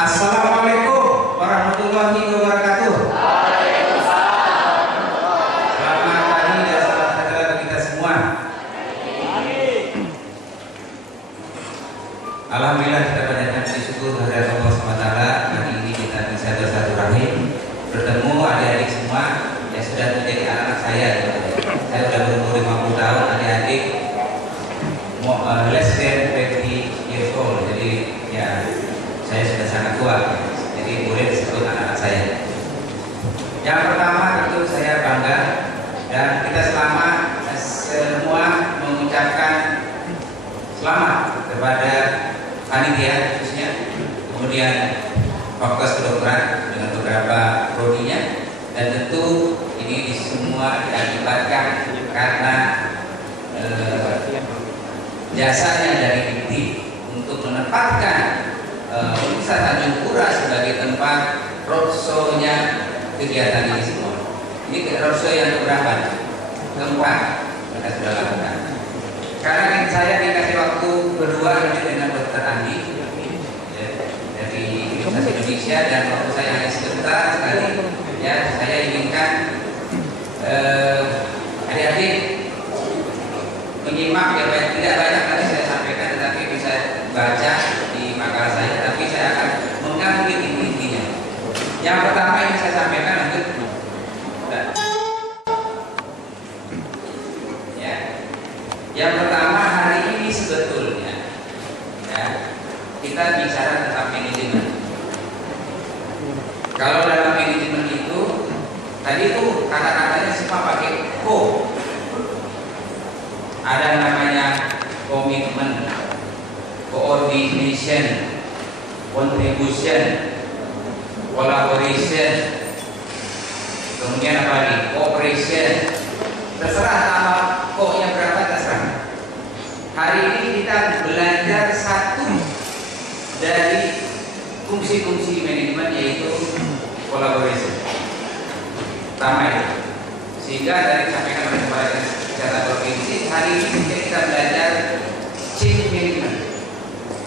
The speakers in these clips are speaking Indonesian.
Assalamualaikum warahmatullahi wabarakatuh. Selamat pagi dan selamat sejahtera kita semua. Alhamdulillah kita panjatkan syukur kepada Allah SWT. Hari ini kita bisa bersilaturahim, bertemu adik-adik semua yang sudah menjadi anak saya. Saya sudah berumur 50 tahun, adik-adik less than 20 years old. Jadi ya saya sudah sangat tua, jadi boleh disebut anak-anak saya. Yang pertama tentu saya bangga dan kita semua mengucapkan selamat kepada panitia khususnya, kemudian fakultas kedokteran dengan beberapa prodinya, dan tentu ini semua diakibatkan karena jasanya dari IPTI untuk menempatkan Universitas Tanjung Pura sebagai tempat roadshow-nya kegiatan ini semua. Ini roadshow yang keberapa? Keempat kita sudah lakukan. Karena saya dikasih waktu berdua dengan Dr. Andi dari Universitas Indonesia, dan waktu saya hanya sebentar sekali, ya saya inginkan adik-adik menyimak ya, tidak banyak tadi saya sampaikan, tetapi bisa baca di makalah saya, tapi saya akan mengambil intinya. Yang pertama yang saya sampaikan untuk ya, yang pertama hari ini sebetulnya ya, kita bicara tentang manajemen. Kalau dalam manajemen itu tadi itu kata-katanya semua pakai ko. Ada namanya komitmen, coordination, contribution, collaboration, kemudian apa lagi? Cooperation. Terserah nama ko-nya berapa, terserah. Hari ini kita belajar satu dari fungsi-fungsi manajemen, yaitu collaboration. Pertama itu. Sehingga dari sampaikan oleh kepala Kesehatan Provinsi, hari ini kita belajar change management,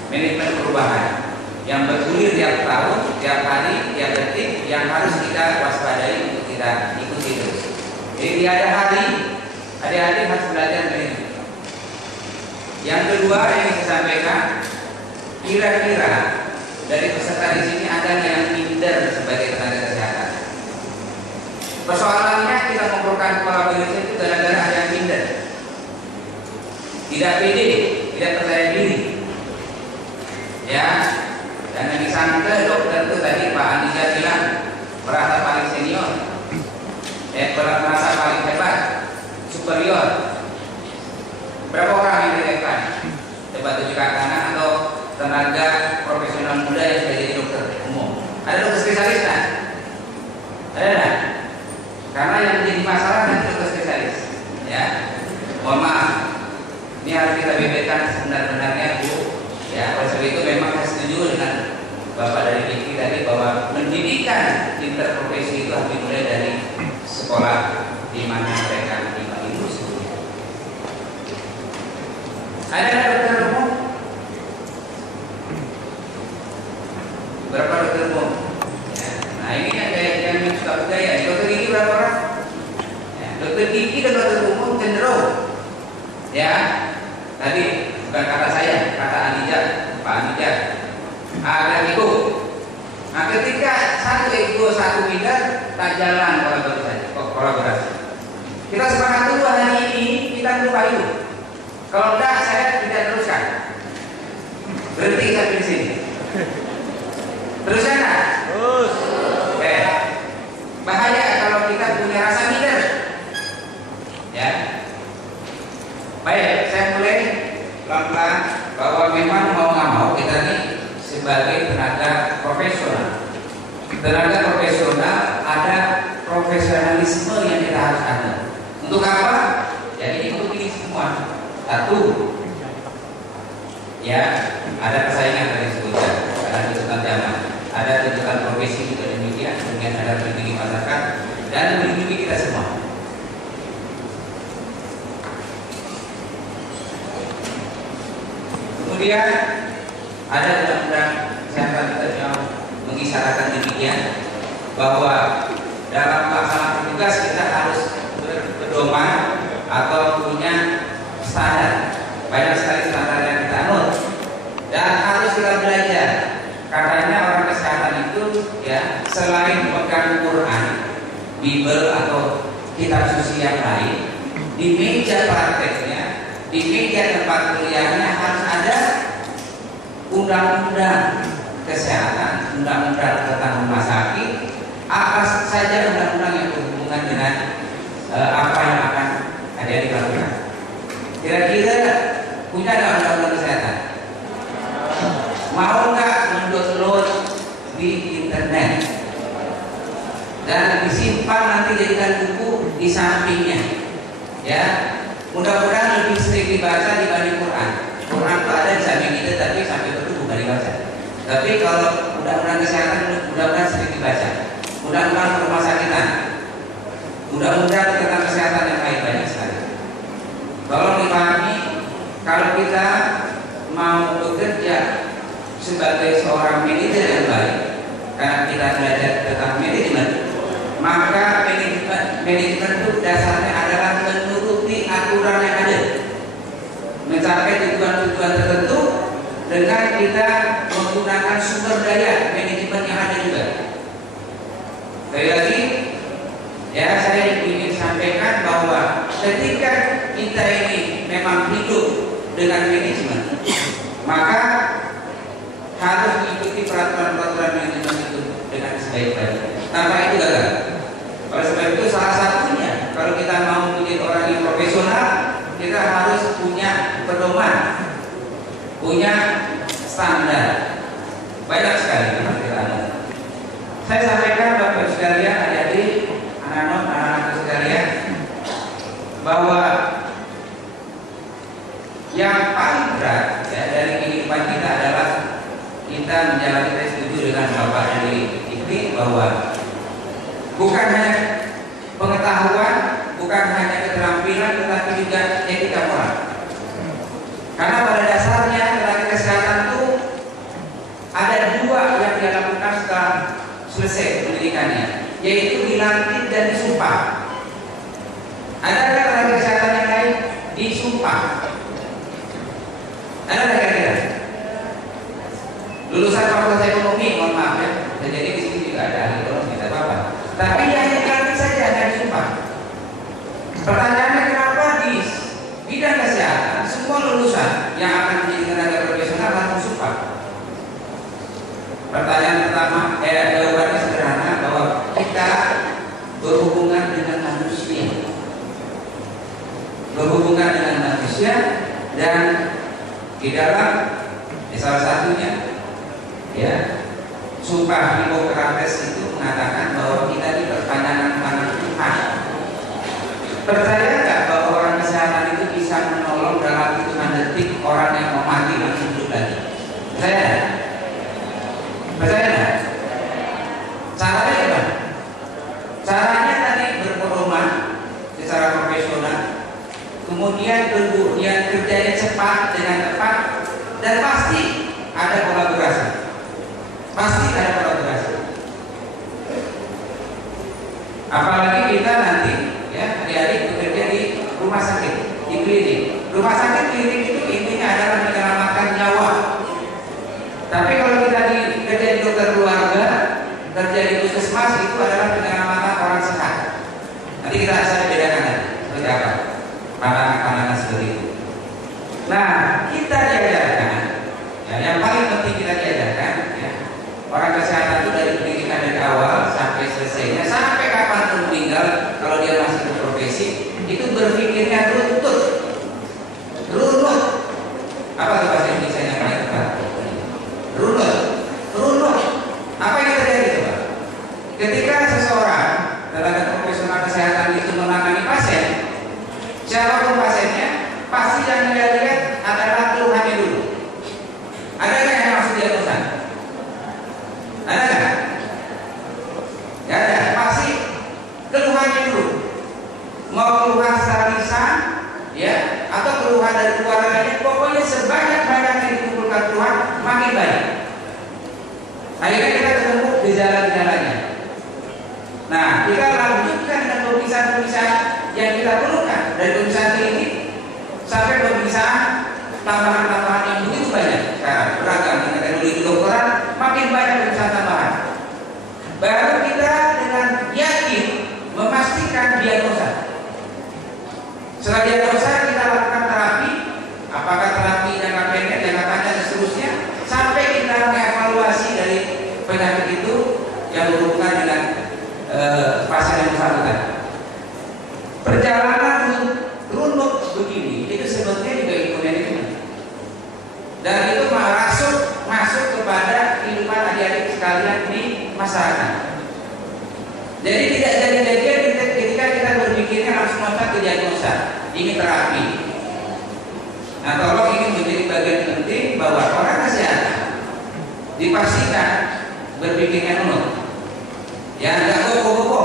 manajemen perubahan yang bergulir tiap tahun, tiap hari, tiap detik, yang harus kita waspadai untuk kita ikuti terus. Jadi ada hari adik-adik harus belajar manajemen. Yang kedua yang saya sampaikan, kira-kira dari peserta di sini ada yang minder sebagai tenaga kesehatan. Persoalannya kita memerlukan kolaborasi itu gara-gara ada yang minder, tidak pede, tidak percaya diri. Ya, dan yang disangka dokter itu tadi Pak Andika bilang merasa paling senior, merasa paling hebat, superior. Berapa orang yang direkan? Coba tunjukkan kanan, atau tenaga profesional muda yang sudah jadi dokter umum. Ada dokter spesialis kan? Ada kan? Karena yang menjadi masalah kan dokter spesialis. Ya, mohon maaf, ini harus kita beberkan sebenar-benarnya, Bu. Ya, oleh sebab itu memang saya setuju dengan Bapak dari Dikti tadi bahwa pendidikan interprofesi itu harus dimulai dari sekolah di mana mereka menimba ilmu sebelumnya. Ada dokter umum? Berapa dokter umum? Ya. Nah ini kan yang suka budaya. Dokter gigi berapa orang? Ya, dokter gigi dan dokter umum cenderung, ya tadi bukan kata saya, kata Anija, Pak Anija, ada ego. Nah ketika satu ego, satu minder, tak jalan kolaborasi. Kita sepakat dulu hari ini kita lupa itu. Kalau enggak saya tidak teruskan. Berhenti sampai di sini. Teruskan kan? Terus. Bahaya kalau kita punya rasa minder. Ya. Baik, saya mulai pelan-pelan bahwa memang mau nggak mau kita nih sebagai tenaga profesional. Tenaga profesional ada profesionalisme yang kita harus ada. Untuk apa? Jadi untuk ini semua. Satu, ya ada persaingan dari disebutkan, ada tuntutan zaman, ada tuntutan profesi juga demikian, kemudian ada melindungi masyarakat dan melindungi kita semua. Kemudian ada undang-undang kesehatan kita yang disyaratkan demikian, bahwa dalam pelaksanaan tugas kita harus berpedoman atau punya standar. Banyak sekali standar yang kita anut dan harus kita belajar. Katanya orang kesehatan itu ya selain pegang Quran, Bible atau kitab suci yang lain, di meja prakteknya, di meja tempat kuliahnya harus ada undang-undang kesehatan, undang-undang tentang rumah sakit, apa saja undang-undang yang berhubungan dengan apa yang akan ada dilakukan. Kira-kira punya nggak undang-undang kesehatan? Mau nggak mendownload di internet dan disimpan nanti jadikan buku di sampingnya? Ya, mudah-mudahan lebih sering dibaca dibanding Quran. Quran itu ada di samping kita, tapi sampai itu bukan dibaca. Tapi kalau undang-undang kesehatan mudah-mudahan sering dibaca. Undang-undang rumah sakitan, undang-undang tentang kesehatan yang lain banyak sekali. Tolong dipahami, kalau kita mau bekerja sebagai seorang manajer yang baik, karena kita belajar tentang manajemen, maka manajemen itu dasarnya adalah menuruti aturan yang ada, mencapai tujuan-tujuan tertentu dengan kita menggunakan sumber daya manajemen yang ada juga. Sekali lagi, ya saya ingin sampaikan bahwa ketika kita ini memang hidup dengan manajemen, maka harus mengikuti peraturan-peraturan manajemen itu dengan sebaik-baiknya. Tanpa itu gagal. Oleh sebab itu salah satunya, kalau kita mau menjadi orang yang profesional, kita harus punya pedoman, punya standar. Banyak sekali yang kita ada. Saya sampaikan Bapak sekalian, adik-adik, anak-anak sekalian, bahwa yang paling berat ya, dari kehidupan kita adalah kita menjalani. Saya setuju dengan Bapak dari ini bahwa bukan hanya pengetahuan, bukan hanya keterampilan, tetapi juga etika moral. Karena pada dasarnya tenaga kesehatan itu ada dua yang dia lakukan setelah selesai pendidikannya, yaitu dilantik dan disumpah. Adakah tenaga kesehatan yang lain disumpah? Ada kira-kira? Lulusan fakultas ekonomi, mohon maaf ya, jadi di sini juga ada ahli ekonomi, tidak apa-apa. Tapi yang dilantik saja hanya disumpah. Pertanyaannya, kenapa di bidang kesehatan semua lulusan yang akan menjadi tenaga profesional langsung sumpah? Pertanyaan pertama, jawabannya sederhana, bahwa kita berhubungan dengan manusia, dan di dalam salah satunya ya sumpah Hipokrates itu mengatakan bahwa kita diperpanjangkan tangan Tuhan. Percaya nggak bahwa orang kesehatan itu bisa menolong dalam hitungan detik orang yang mau mati langsung hidup lagi? Percaya? Percaya nggak? Caranya gimana? Caranya tadi berpedoman secara profesional, kemudian kerjanya cepat dengan tepat, dan pasti ada kolaborasi. Apalagi kita nanti ya adik-adik bekerja di rumah sakit, di klinik. Rumah sakit, klinik itu intinya adalah menyelamatkan nyawa. Tapi kalau kita kerja di dokter keluarga, kerja di puskesmas, itu adalah penyelamatan orang sehat. Nanti kita bisa bedakan nanti seperti apa pandangan seperti itu. Nah, kita diajarkan ya, yang paling penting kita diajarkan ya, orang kesehatan itu dari pendidikan dari awal sampai selesainya, sampai kapan meninggal, kalau dia masih berprofesi, itu berpikirnya runut. Apa itu bahasa Indonesia yang paling tepat? Runut. Apa yang terjadi coba? Ketika seseorang tenaga profesional kesehatan itu menangani pasien, siapapun pasiennya, pasti yang dia lihat adalah keluhannya dulu. Ada nggak yang maksud diagnosa? Ada nggak? Ya ada. Pasti keluhannya dulu. Mau keluhan secara lisan, ya, atau keluhan dari keluarganya, pokoknya sebanyak-banyaknya dikumpulkan keluhan, makin baik. Akhirnya kita ketemu di gejala-gejalanya. Nah, kita lanjutkan dengan pemeriksaan-pemeriksaan yang kita perlukan, dari pemeriksaan klinik sampai pemeriksaan tambahan-tambahan yang begitu banyak. Sekarang beragam dengan teknologi kedokteran, makin banyak pemeriksaan tambahan. Baru kita dengan yakin memastikan diagnosa. Setelah diagnosa kita lakukan terapi, apakah terapi jangka pendek, jangka panjang dan seterusnya, sampai kita mengevaluasi dari penyakit itu yang berhubungan dengan pasien yang bersangkutan. Perjalanan runut begini itu sebetulnya juga ilmu manajemen, dan itu masuk kepada kehidupan adik-adik sekalian di masyarakat. Jadi tidak jadi-jadian ketika kita berpikirnya langsung loncat ke diagnosa, ini terapi. Nah, tolong ini menjadi bagian penting bahwa orang kesehatan dipastikan berpikirnya runut. Ya, nggak gopo-gopo,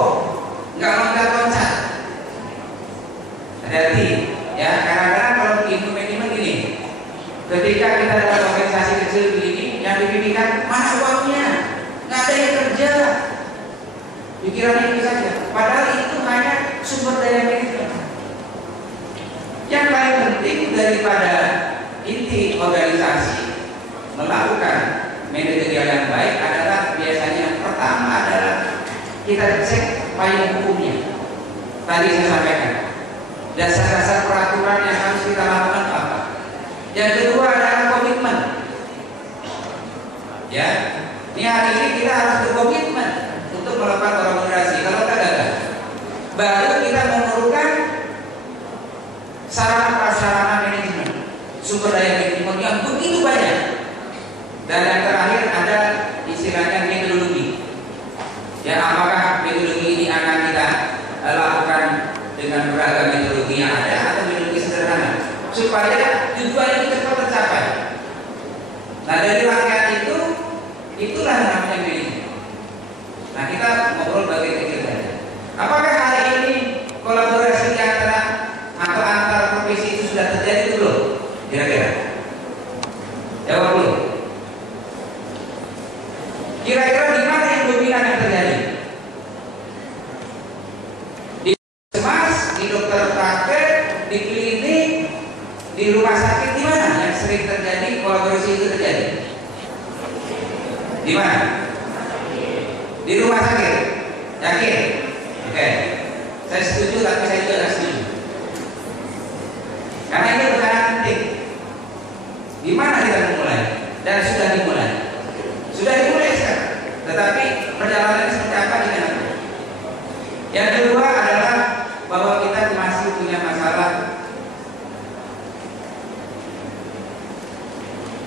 nggak loncat-loncat. Hati-hati, ya. Kadang-kadang kalau ilmu manajemen gini, ketika kita dalam organisasi kecil begini, yang dipikirkan mana uangnya, nggak ada yang kerja, pikirannya itu saja. Padahal itu hanya sumber daya manajemen. Yang paling penting daripada inti organisasi melakukan manajerial yang baik adalah biasanya pertama adalah kita cek payung hukumnya. Tadi saya sampaikan dasar-dasar peraturan yang harus kita lakukan apa. Yang kedua adalah komitmen. Ya, ini hari ini kita harus berkomitmen untuk melakukan kolaborasi. Kalau tidak gagal, baru kita memerlukan sarana prasarana manajemen, sumber daya manajemen yang begitu banyak. Dan yang terakhir ada istilahnya metodologi. Ya, apakah metodologi ini akan kita lakukan dengan beragam metodologi yang ada atau metodologi sederhana supaya tujuan itu cepat tercapai. Nah, dari rangkaian itulah namanya manajemen. Nah, kita ngobrol bagian kecil saja. Apakah hari ini kolaborasi di antara atau antar profesi itu sudah terjadi belum? Kira-kira jawab dulu. Kira-kira di mana yang dominan yang terjadi? Di mas, di dokter praktek, di klinik, di rumah sakit, di mana yang sering terjadi kolaborasi itu terjadi? Di mana? Di rumah sakit. Yakin? Oke. Saya setuju, tapi saya juga tidak setuju. Karena ini pertanyaan penting. Di mana kita memulai? Dan sudah dimulai. Sudah dimulai sekarang. Tetapi perjalanannya seperti apa kita nanti? Yang kedua adalah bahwa kita masih punya masalah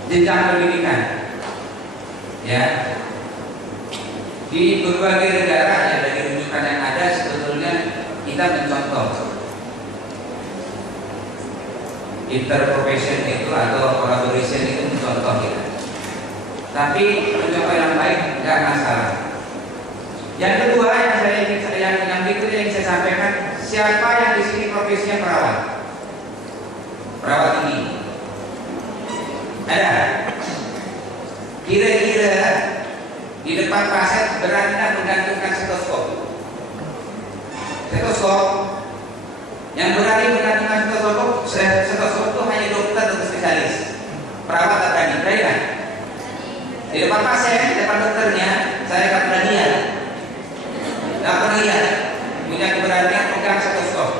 jenjang pendidikan. Ya. Di berbagai negara ya, dari rujukan yang ada sebetulnya kita mencontoh interprofession itu atau collaboration itu mencontoh kita. Tapi mencoba yang baik nggak masalah. Yang kedua yang berikutnya yang saya sampaikan, siapa yang di sini profesinya perawat? Perawat ini ada? Kira-kira di depan pasien berani menggantungkan stetoskop? Stetoskop yang berani menggantungkan stetoskop itu hanya dokter atau spesialis. Perawat tak berani, berani kan? Di depan pasien, di depan dokternya, saya akan beranian. Tidak pernah lihat punya keberanian pegang stetoskop.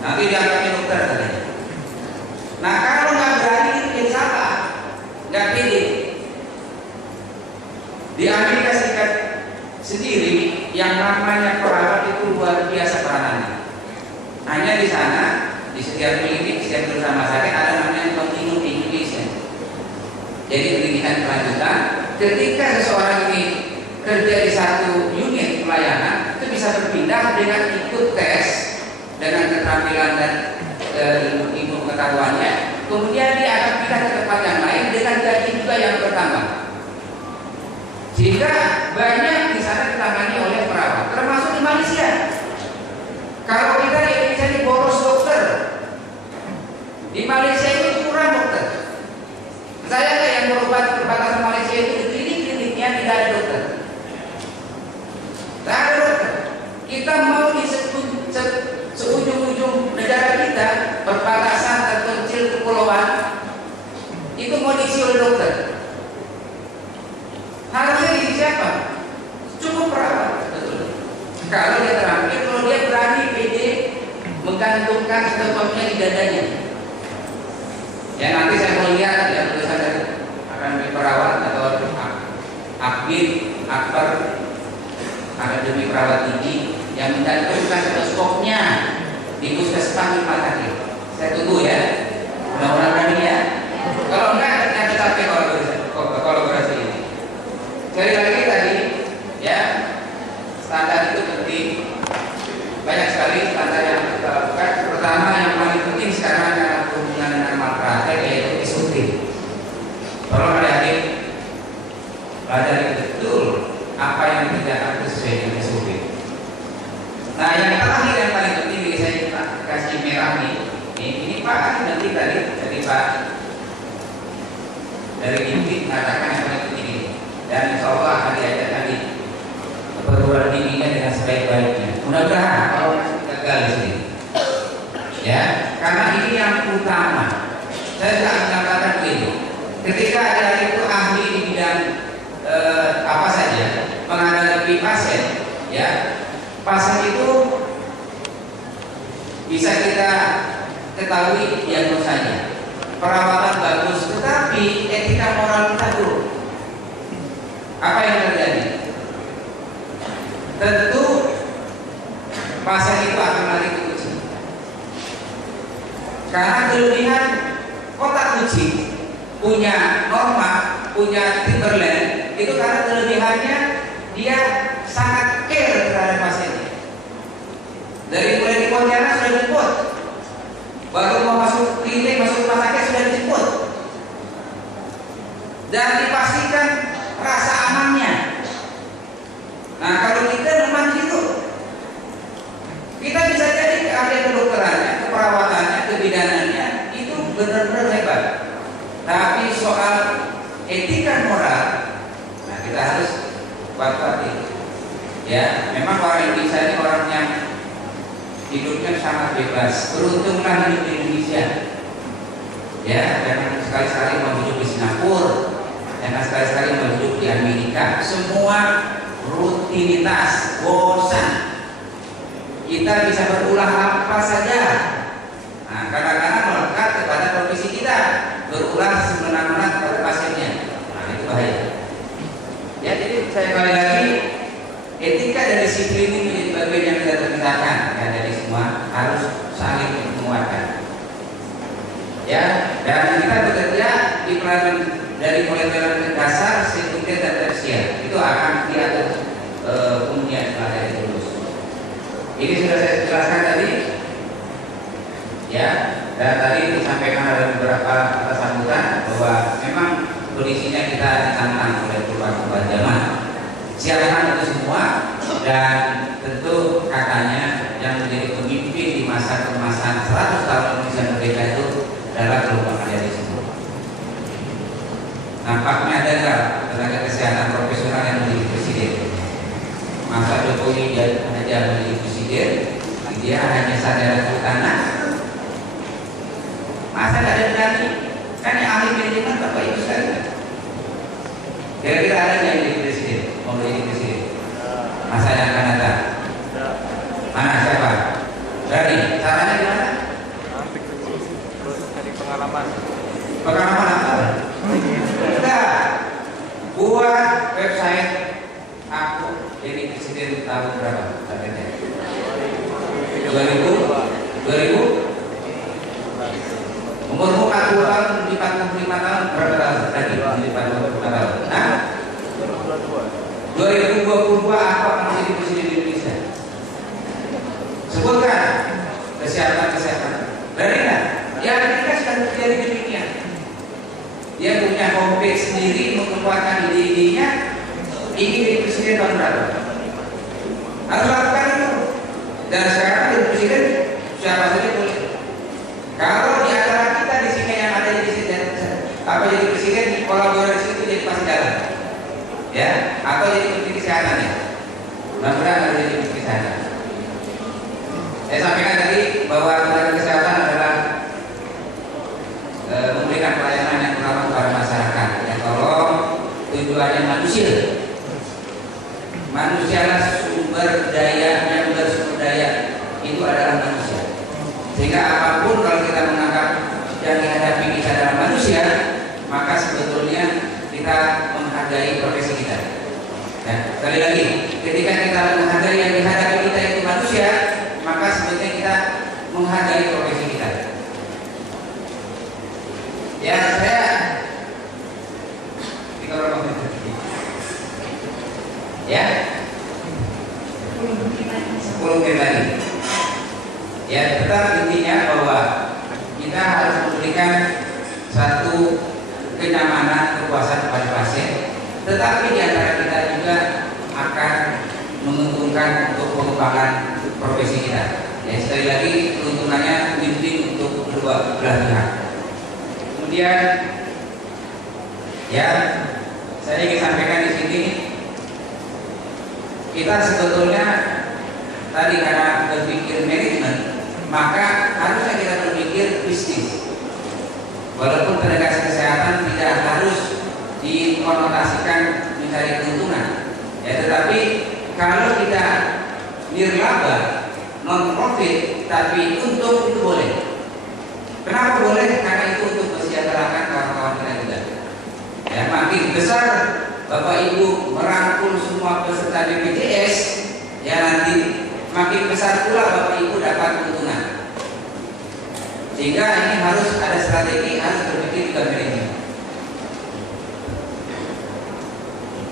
Nanti dianggapnya dokter katanya. Nah, kalau nggak berani itu yang salah, nggak pede. Di Amerika Serikat sendiri yang namanya perawat itu luar biasa peranannya. Hanya di sana, di setiap klinik, setiap rumah sakit ada namanya continuing education. Jadi pendidikan kelanjutan. Ketika seseorang ini kerja di satu unit pelayanan, itu bisa berpindah dengan ikut tes dengan keterampilan dan ilmu pengetahuannya. Kemudian dia akan pindah ke tempat yang lain dengan gaji juga yang bertambah. Sehingga banyak di sana ditangani oleh perawat, termasuk di Malaysia. Kalau kita di Indonesia ini boros dokter, di Malaysia ini kurang dokter. Saya yang berobat perbatasan Malaysia itu di klinik-kliniknya tidak ada dokter. Habib Akbar Akademi Perawat Tinggi yang mencantumkan stetoskopnya di puskesmas Pak Hakim. Saya tunggu ya, mudah-mudahan ya. Kalau enggak, kita capek kolaborasi ini. Sekali lagi tadi ya, standar itu penting. Banyak sekali standar yang kita lakukan. Pertama yang paling penting sekarang adalah hubungan dengan malpraktek, yaitu SOP. Tolong adik-adik pelajari betul apa yang dikerjakan sesuai dengan SOP. Nah, yang terakhir yang paling penting bagi saya kasih merah nih. Ini Pak nanti tadi Pak dari Inti mengatakan yang paling penting ini, dan insya Allah akan diajarkan di perguruan tingginya dengan sebaik-baiknya. Mudah-mudahan kalau masih gagal di sini, ya, karena ini yang utama. Saya sudah mengatakan begini, ketika ada itu ahli di bidang apa saja menghadapi pasien, ya, pasien itu bisa kita ketahui diagnosanya, perawatan bagus, tetapi etika moral kita buruk. Apa yang terjadi? Tentu pasien itu akan lari ke kucing. Karena kelebihan kotak kucing punya Norma, punya Timberland, itu karena kelebihannya dia sangat care terhadap pasiennya. Dari mulai di Pontianak sudah dijemput, baru mau masuk klinik, masuk rumah sakit sudah dijemput, dan dipastikan rasa amannya. Nah, kalau kita lemah gitu, kita bisa jadi keahlian kedokterannya, keperawatannya, kebidanannya itu benar-benar hebat. Tapi soal etika moral, nah kita harus hati-hati. Ya, memang orang Indonesia ini orang yang hidupnya sangat bebas. Beruntunglah hidup di Indonesia. Ya, jangan sekali-sekali mau hidup di Singapura, jangan sekali-sekali mau hidup di Amerika. Semua rutinitas, bosan. Kita bisa berulah apa saja. Nah, kadang-kadang melekat kepada profesi kita, berulah semena-mena kepada pasiennya. Nah, itu bahaya. Ya, jadi saya kembali lagi, etika dan disiplin ini menjadi bagian yang kita terpisahkan. Ya, jadi semua harus saling menguatkan. Ya, dan kita bekerja di pelajaran dari mulai pelajaran dasar, sekunder dan tersier. Itu akan diatur kemudian setelah dari lulus. Ini sudah saya jelaskan tadi. Ya, dan tadi disampaikan ada beberapa sambutan bahwa memang kondisinya kita ditantang oleh perubahan zaman. Siapkan itu semua, dan tentu katanya yang menjadi pemimpin di masa kemasan 100 tahun Indonesia Merdeka itu adalah gelombang idealisme. Nampaknya ada nggak tenaga kesehatan profesional yang menjadi presiden? Masa Jokowi dia hanya menjadi presiden, dia hanya sadar tanah. Masa nggak ada berani? Kan yang ahli manajemen Bapak Ibu sekalian. Kira-kira ada yang jadi presiden? Mau jadi presiden? Masa yang akan datang? Mana siapa? Berani? Caranya gimana? Dari pengalaman. Pengalaman apa? Kita buat website aku jadi presiden tahun berapa? Katanya 2000 umurmu 40 tahun, 45 tahun, berapa tahun lagi? 45 tahun. Nah, 2022 aku akan menjadi presiden Indonesia. Sebutkan kesehatan. Berani nggak? Ya, kita sudah terjadi demikian. Dia punya homepage sendiri, mengeluarkan ide-idenya, ingin jadi presiden tahun berapa? Harus lakukan itu. Dan sekarang jadi presiden siapa saja boleh. Kalau di antara kita di sini yang ada jadi presiden, kolaborasi itu jadi pasti jalan, ya, atau jadi menteri kesehatan ya. Mudah-mudahan ada jadi menteri kesehatan. Saya sampaikan tadi bahwa tenaga kesehatan adalah memberikan pelayanan yang utama kepada masyarakat. Ya, tolong tujuannya manusia. Manusialah sumber daya yang bersumber daya itu adalah manusia. Sehingga apapun kalau kita menganggap yang dihadapi kita adalah manusia, maka sebetulnya kita menghargai profesi kita. Sekali lagi, ketika kita menghargai yang dihadapi kita itu manusia, maka sebaiknya kita menghargai profesi kita. Ya, saya ya 10 menit lagi. Ya, tetap intinya bahwa kita harus memberikan satu kenyamanan, kepuasan kepada pasien, tetapi di antara kita juga akan menguntungkan untuk pengembangan profesi kita. Ya, sekali lagi keuntungannya win-win untuk kedua belah pihak. Kemudian, ya, saya ingin sampaikan di sini, kita sebetulnya tadi karena berpikir manajemen, maka harusnya kita berpikir bisnis. Walaupun tenaga kesehatan tidak harus dikonotasikan mencari keuntungan, ya, tetapi kalau kita nirlaba, non profit, tapi untuk itu boleh. Kenapa boleh? Karena itu untuk mensejahterakan kawan-kawan kita juga. Ya, makin besar Bapak Ibu merangkul semua peserta BPJS, ya nanti makin besar pula Bapak Ibu dapat keuntungan. Sehingga ini harus ada strategi, harus berpikir juga manajemen.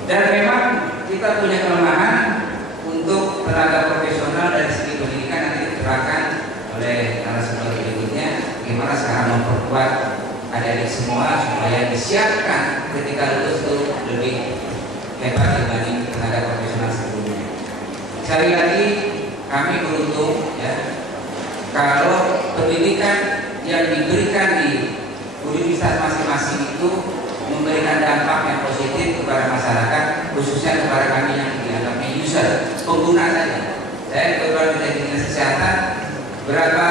Dan memang kita punya kelemahan untuk tenaga profesional dari segi pendidikan, nanti diterapkan oleh narasumber berikutnya. Bagaimana sekarang memperkuat adik-adik semua supaya disiapkan ketika lulus itu lebih hebat dibanding tenaga profesional sebelumnya. Sekali lagi kami beruntung, ya, kalau pendidikan yang diberikan di universitas masing-masing itu memberikan dampak yang positif kepada masyarakat, khususnya kepada kami yang dianggapnya user, pengguna saja. Saya kebetulan di dinas kesehatan, berapa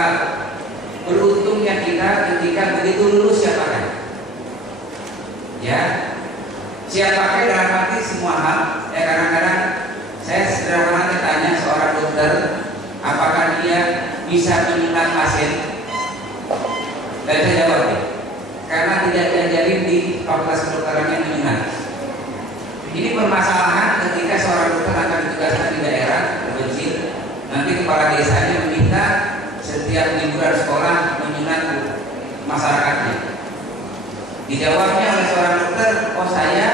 beruntungnya kita ketika begitu lulus siap pakai. Ya, siap pakai dalam arti semua hal. Ya, kadang-kadang saya sederhana tanya seorang dokter, apakah dia bisa menyunat pasien? Dan saya jawab, karena tidak diajarin di fakultas kedokteran yang menyunat. Ini permasalahan ketika seorang dokter akan ditugaskan di daerah provinsi, nanti kepala desanya meminta setiap liburan sekolah menyunat masyarakatnya. Dijawabnya oleh seorang dokter, oh saya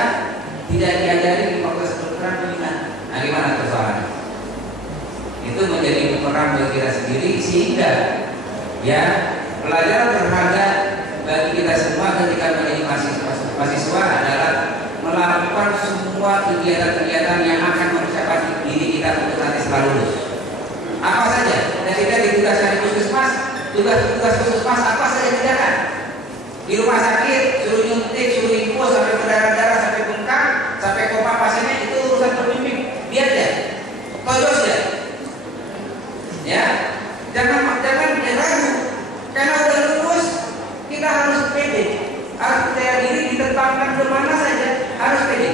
tidak diajari di fakultas kedokteran menyunat. Nah, gimana persoalannya? Itu menjadi pemeran bagi kita sendiri, sehingga ya pelajaran berharga bagi kita semua ketika menjadi mahasiswa adalah melakukan semua kegiatan-kegiatan yang akan mempercepat diri kita untuk nanti setelah lulus. Apa saja? Dan kita ditugaskan di puskesmas, tugas-tugas puskesmas apa saja kerjakan? Di rumah sakit, suruh nyuntik, suruh infus sampai berdarah-darah, sampai bengkak, sampai koma pasiennya, itu urusan pembimbing. Biar dia, tojos dia. Ya, jangan ragu, karena udah lulus kita harus pede, harus percaya diri, ditempatkan kemana saja harus pede.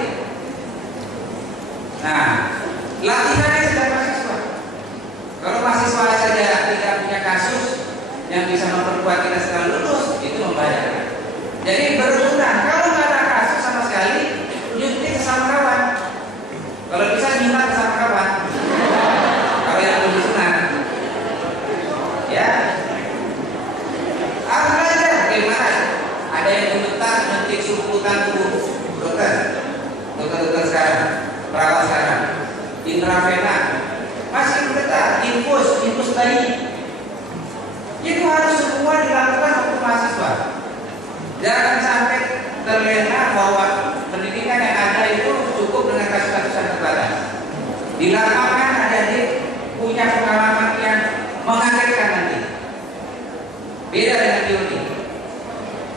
Nah, latihannya sedang mahasiswa. Kalau mahasiswa saja tidak punya kasus yang bisa memperkuat kita setelah lulus, itu membahayakan. Jadi berurutan. Kalau nggak ada kasus sama sekali, nyuntik sama kawan. Kalau bisa nyunat sama kawan. Kalau yang belum disunat, ya harus belajar bagaimana. Ada yang gemetar nyuntik sumputan tubuh dokter sekarang, perawat sekarang, intravena masih gemetar, infus bayi. Itu harus semua dilakukan untuk mahasiswa. Jangan sampai terlena bahwa pendidikan yang ada itu cukup dengan kasus-kasus yang terbatas. Di lapangan adik-adik punya pengalaman yang mengagetkan nanti. Beda dengan teori.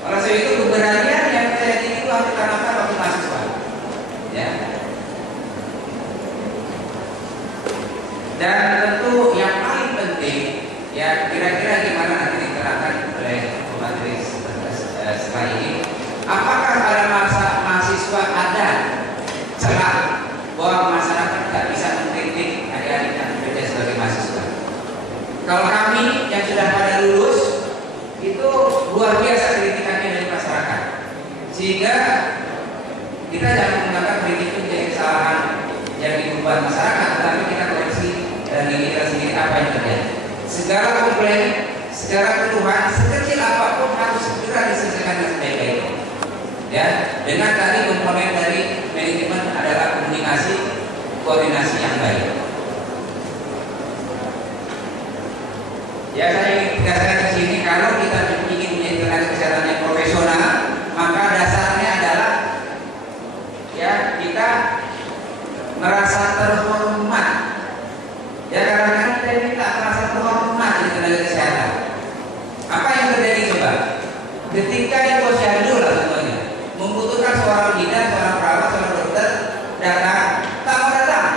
Oleh sebab itu keberanian yang terjadi itu harus ditanamkan waktu mahasiswa. Ya. Dan tentu yang paling penting, ya kira-kira gimana nanti diterapkan oleh materi setelah ini. Apakah pada masa mahasiswa ada celah bahwa masyarakat tidak bisa mengkritik adik-adik yang bekerja sebagai mahasiswa? Kalau kami yang sudah pada lulus itu luar biasa kritikannya dari masyarakat, sehingga kita jangan menggunakan kritik itu menjadi kesalahan yang diubah buat masyarakat, tetapi kita koreksi dari kita sendiri apa yang terjadi. Segala komplain, segala keluhan, sekecil apapun harus segera diselesaikan dengan sebaik-baiknya. Ya, dengan tadi komponen dari manajemen adalah komunikasi, koordinasi yang baik. Ya, saya ingin tegaskan di sini, kalau kita ingin menjadi tenaga kesehatan yang profesional, maka dasarnya adalah ya kita merasa terhormat. Ya, kadang-kadang kita ini tak merasa terhormat di tenaga kesehatan. Apa yang terjadi coba? Ketika yang posyandu lah semuanya membutuhkan seorang bidan, seorang perawat, seorang dokter datang, tak mau datang.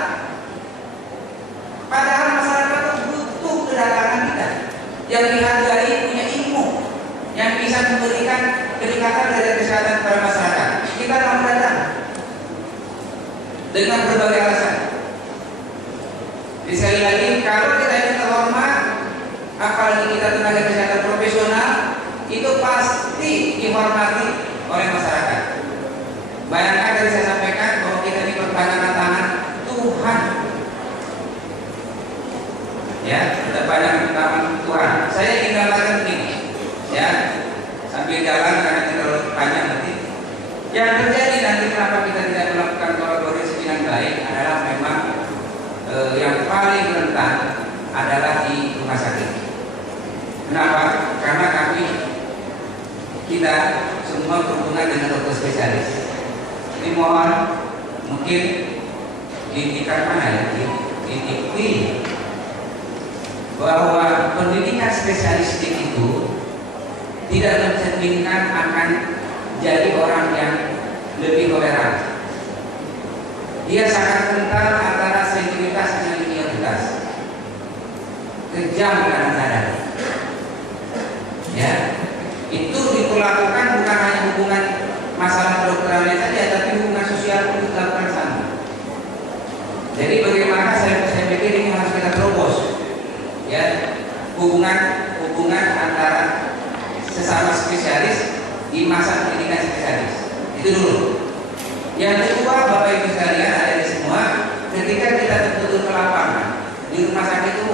Padahal masyarakat itu butuh kedatangan kita yang dihargai, punya ilmu, yang bisa memberikan peningkatan dari kesehatan kepada masyarakat. Kita tak mau datang dengan berbagai alasan. Jadi sekali lagi, kalau kita ingin terhormat, apalagi kita tenaga kesehatan profesional, itu pasti dihormati oleh masyarakat. Bayangkan tadi saya sampaikan bahwa kita ini berpandangan tangan Tuhan. Ya, kita pandangan tangan Tuhan. Saya ingin gambarkan begini, ya, sambil jalan karena kita terlalu panjang nanti. Yang terjadi nanti kenapa kita tidak melakukan kolaborasi dengan baik adalah memang yang paling rentan adalah di rumah sakit. Kenapa? Karena kita semua berhubungan dengan dokter spesialis. Ini mohon mungkin di tingkat mana ya, di TV, bahwa pendidikan spesialistik itu tidak mencerminkan akan jadi orang yang lebih toleran. Dia sangat kental antara sensitivitas dengan linearitas. Kejam kadang-kadang. Ya, itu diperlakukan bukan hanya hubungan masalah kedokterannya saja, tapi hubungan sosial pun dilakukan sama. Jadi bagaimana saya pikir ini harus kita terobos, ya, hubungan antara sesama spesialis di masa pendidikan spesialis. Itu dulu. Yang kedua, Bapak Ibu sekalian, ada di semua, ketika kita betul-betul ke lapangan di rumah sakit itu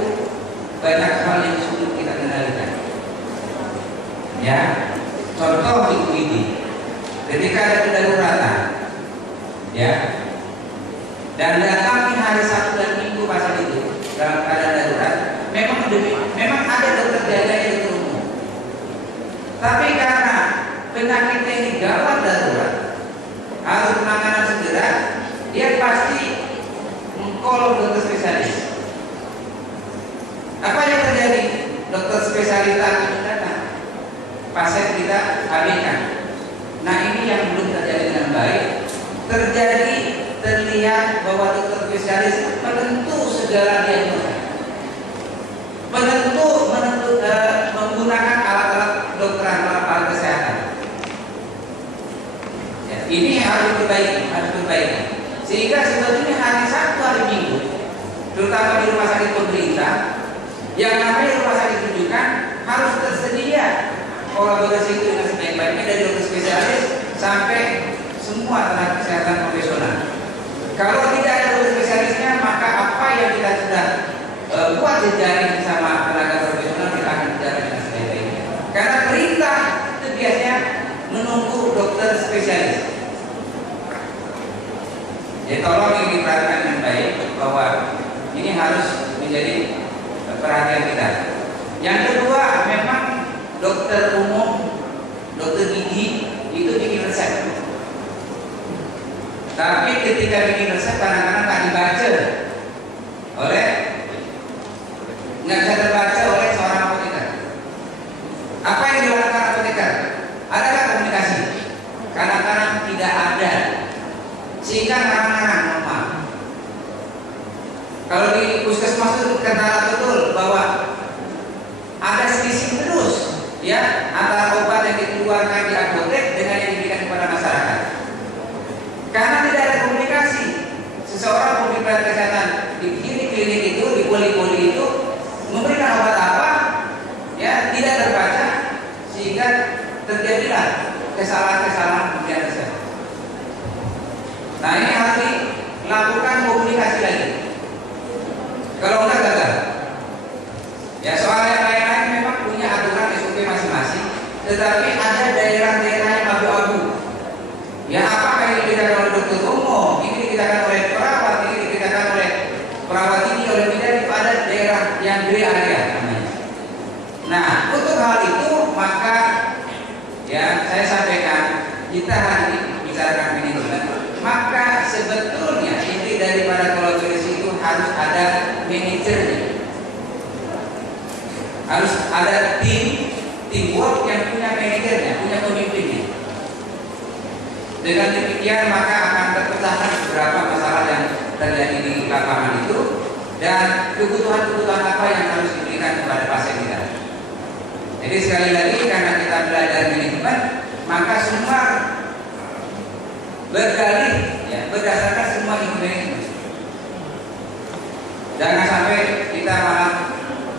banyak hal yang sulit kita kendalikan. Ya, contoh di UID, ketika ada kedaruratan, ya, dan datang di hari Sabtu dan Minggu pasal itu dalam keadaan darurat, memang ada dokter jaga yang dokter umum. Tapi karena penyakitnya ini gawat darurat, harus penanganan segera, dia pasti mengcall dokter spesialis. Apa yang terjadi? Dokter spesialis tadi datang, pasien kita alihkan. Nah, ini yang belum terjadi dengan baik. Terlihat bahwa dokter spesialis menentu segala diagnosa, menggunakan alat-alat kedokteran, alat kesehatan. Ya, ini harus diperbaiki. Sehingga sebetulnya hari Sabtu, hari Minggu, terutama di rumah sakit pemerintah, yang namanya rumah sakit rujukan harus tersedia kolaborasi itu dengan sebaik-baiknya dari dokter spesialis sampai semua tenaga kesehatan profesional. Kalau tidak ada dokter spesialisnya, maka apa yang kita sudah buat jejaring sama tenaga profesional kita akan jalan dengan sebaik-baiknya. Karena perintah itu biasanya menunggu dokter spesialis. Jadi tolong ini diperhatikan dengan baik bahwa ini harus menjadi perhatian kita. Yang kedua, memang dokter umum, dokter gigi itu bikin resep. Tapi ketika bikin resep kadang-kadang tak dibaca nggak bisa terbaca oleh seorang apoteker. Apa yang dilakukan apoteker? Adalah komunikasi. Kadang-kadang tidak ada, sehingga ngarang-ngarang normal. Kalau di puskesmas itu kenal betul bahwa ada selisih terus, ya, antara obat yang dikeluarkan di apotek dengan yang diberikan kepada masyarakat. Karena tidak ada komunikasi. Seseorang memberikan kesehatan di klinik itu, di poli-poli itu, memberikan obat apa, ya, tidak terbaca, sehingga terjadilah kesalahan-kesalahan pemberian resep. Nah, ini harus lakukan komunikasi lagi. Kalau enggak gagal. Ya, soal yang lain-lain memang punya aturan SOP masing-masing, tetapi ada daerah-daerah yang abu-abu. Ya, apakah ini dikerjakan oleh dokter umum, ini dikerjakan oleh perawat, ini dikerjakan oleh perawat ini, oleh bidan, itu ada daerah yang gray area namanya. Nah, untuk hal itu maka ya saya sampaikan, kita hari ini bicarakan manajemen, maka sebetulnya inti daripada kolaborasi itu harus ada manajernya. Harus ada teamwork yang punya manajernya, punya pemimpinnya. Dengan demikian maka akan terpecahkan beberapa masalah yang terjadi di lapangan itu dan kebutuhan-kebutuhan apa yang harus diberikan kepada pasien kita. Jadi sekali lagi, karena kita belajar manajemen, maka semua berdalih ya, berdasarkan semua ilmu manajemen. Jangan sampai kita malah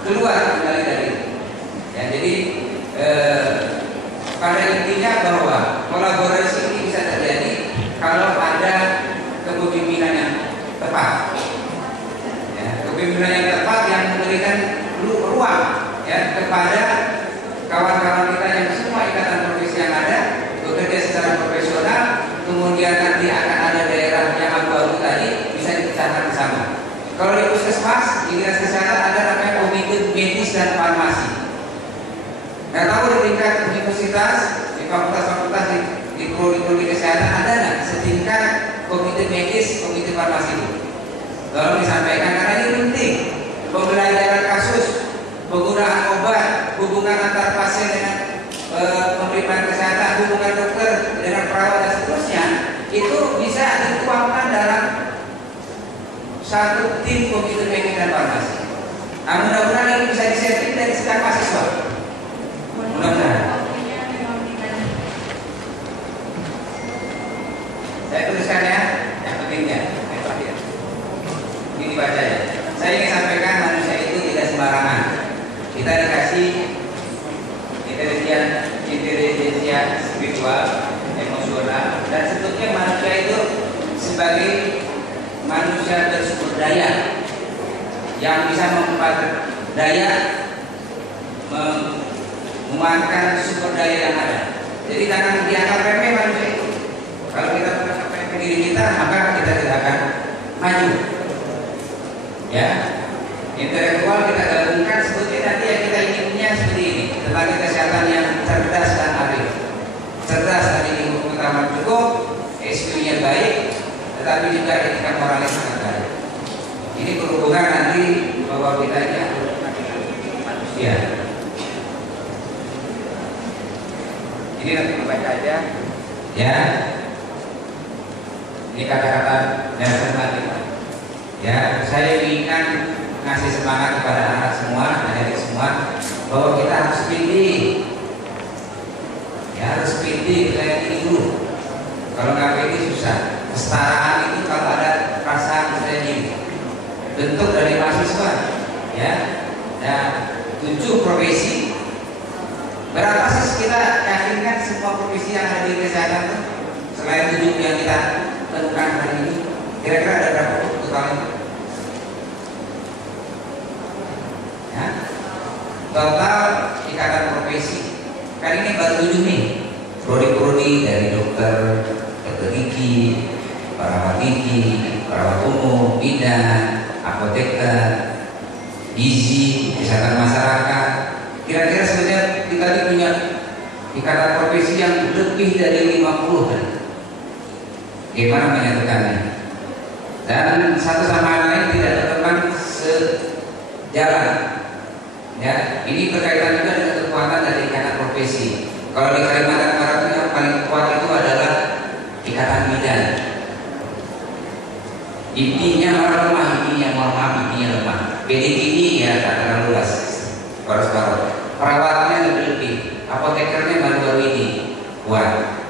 keluar kembali dari itu. Ya, jadi pada intinya bahwa kolaborasi ini bisa terjadi kalau ada kepemimpinan yang tepat. Ya, kepemimpinan yang tepat yang memberikan ruang ya kepada kawan-kawan kita yang semua ikatan profesi yang ada bekerja secara profesional, kemudian nanti akan ada daerah yang abu-abu tadi bisa dipecahkan bersama. Kalau di puskesmas, di dinas kesehatan ada namanya komite medis dan farmasi. Nggak tahu di tingkat universitas, di fakultas-fakultas di prodi kesehatan ada nggak setingkat komite medis, komite farmasi itu? Tolong disampaikan karena ini penting. Pembelajaran kasus, penggunaan obat, hubungan antar pasien dengan pemberian kesehatan, hubungan dokter dengan perawat dan seterusnya, itu bisa dituangkan dalam satu tim komite medis dan farmasi. Nah, mudah-mudahan ini bisa disetting dari sejak mahasiswa. Mudah-mudahan. Saya tuliskan ya, yang pentingnya. Ini dibaca ya. Saya ingin sampaikan manusia itu tidak sembarangan. Kita dikasih intelijensia spiritual, emosional, dan sebetulnya manusia itu sebagai manusia bersumber daya yang bisa memperdaya, memanfaatkan sumber daya yang ada. Jadi jangan dianggap remeh manusia itu. Kalau kita menganggap remeh diri kita, maka kita tidak akan maju. Ya, intelektual kita gabungkan sebetulnya nanti yang kita inginnya seperti ini. Tenaga kesehatan yang cerdas dan arif. Cerdas tadi di hukum utama cukup, SQ-nya baik, tetapi juga etika moralnya sangat baik. Ini berhubungan nanti bahwa kita ini manusia. Ini nanti dibaca aja, ya. Ini kata-kata Nelson Mandela. Ya, saya ingin ngasih semangat kepada anak semua, adik semua, bahwa kita harus pilih. Ya, harus pilih kayak itu. Kalau nggak pilih susah. Kesetaraan itu kalau ada perasaan saya diri. Bentuk dari mahasiswa, ya. Dan 7 profesi. Berapa sih kita yakinkan semua profesi yang ada di kesehatan itu? Selain 7 yang kita temukan hari ini, kira-kira ada berapa totalnya? Ya. Total ikatan profesi. Kali ini baru 7 nih. Prodi-prodi dari dokter gigi, perawat gigi, perawat umum, bidan, apoteker, gizi, kesehatan masyarakat. Kira-kira sebenarnya kita punya ikatan profesi yang lebih dari 50 kan? Bagaimana menyatukannya? Dan satu sama lain tidak berteman sejalan. Ya, ini berkaitan juga dengan kekuatan dari ikatan profesi. Kalau di Kalimantan Barat itu yang paling kuat itu adalah ikatan bidan. Intinya orang lemah, intinya mohon maaf, intinya lemah. PDGI ya tak terlalu luas. Paru-paru. Perawatnya lebih-lebih. Apotekernya baru-baru ini kuat.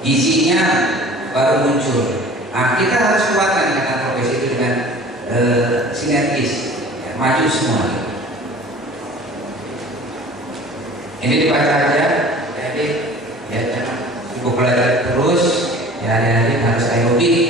Gizinya baru muncul. Nah, kita harus kuatkan ikatan profesi itu dengan sinergis, ya, maju semua. Ini dibaca aja, jadi ya jangan ibu belajar terus, ya hari-hari harus aerobik.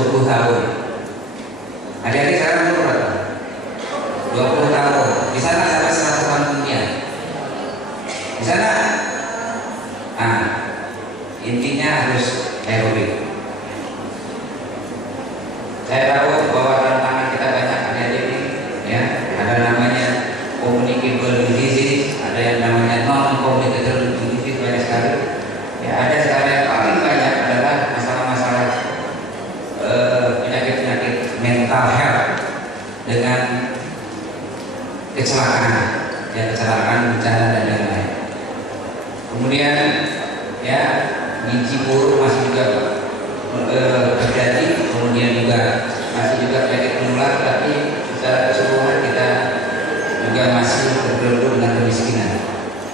20 tahun. Adik-adik sekarang umur berapa? 20 tahun. Bisa nggak sampai 100 tahun kemudian? Bisa nggak? Nah, intinya harus aerobik. Saya tahu bahwa tantangan kita banyak adik-adik ini, ya. Ada namanya communicable disease, ada yang namanya non-communicable disease, banyak sekali. Ya, ada sekarang yang paling banyak adalah masalah-masalah penyakit-penyakit mental health dengan kecelakaan, ya, kecelakaan, bencana dan lain-lain. Kemudian, ya, gizi buruk masih juga terjadi, kemudian juga masih juga penyakit menular, tapi secara keseluruhan kita juga masih bergelut dengan kemiskinan.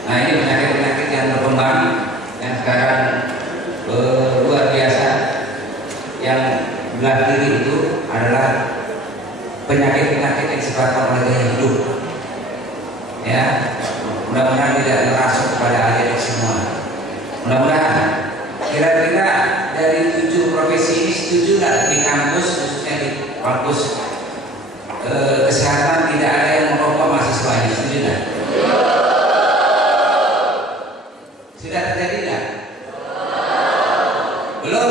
Nah, ini penyakit-penyakit yang berkembang yang sekarang luar biasa. Yang belah kiri itu adalah penyakit-penyakit yang disebabkan oleh gaya hidup. Ya, mudah-mudahan tidak merasuk kepada adik-adik semua. Mudah-mudahan. Kira-kira dari 7 profesi ini setuju nggak di kampus, khususnya di kampus kesehatan, tidak ada yang merokok mahasiswanya? Setuju nggak? Sudah terjadi nggak? Belum?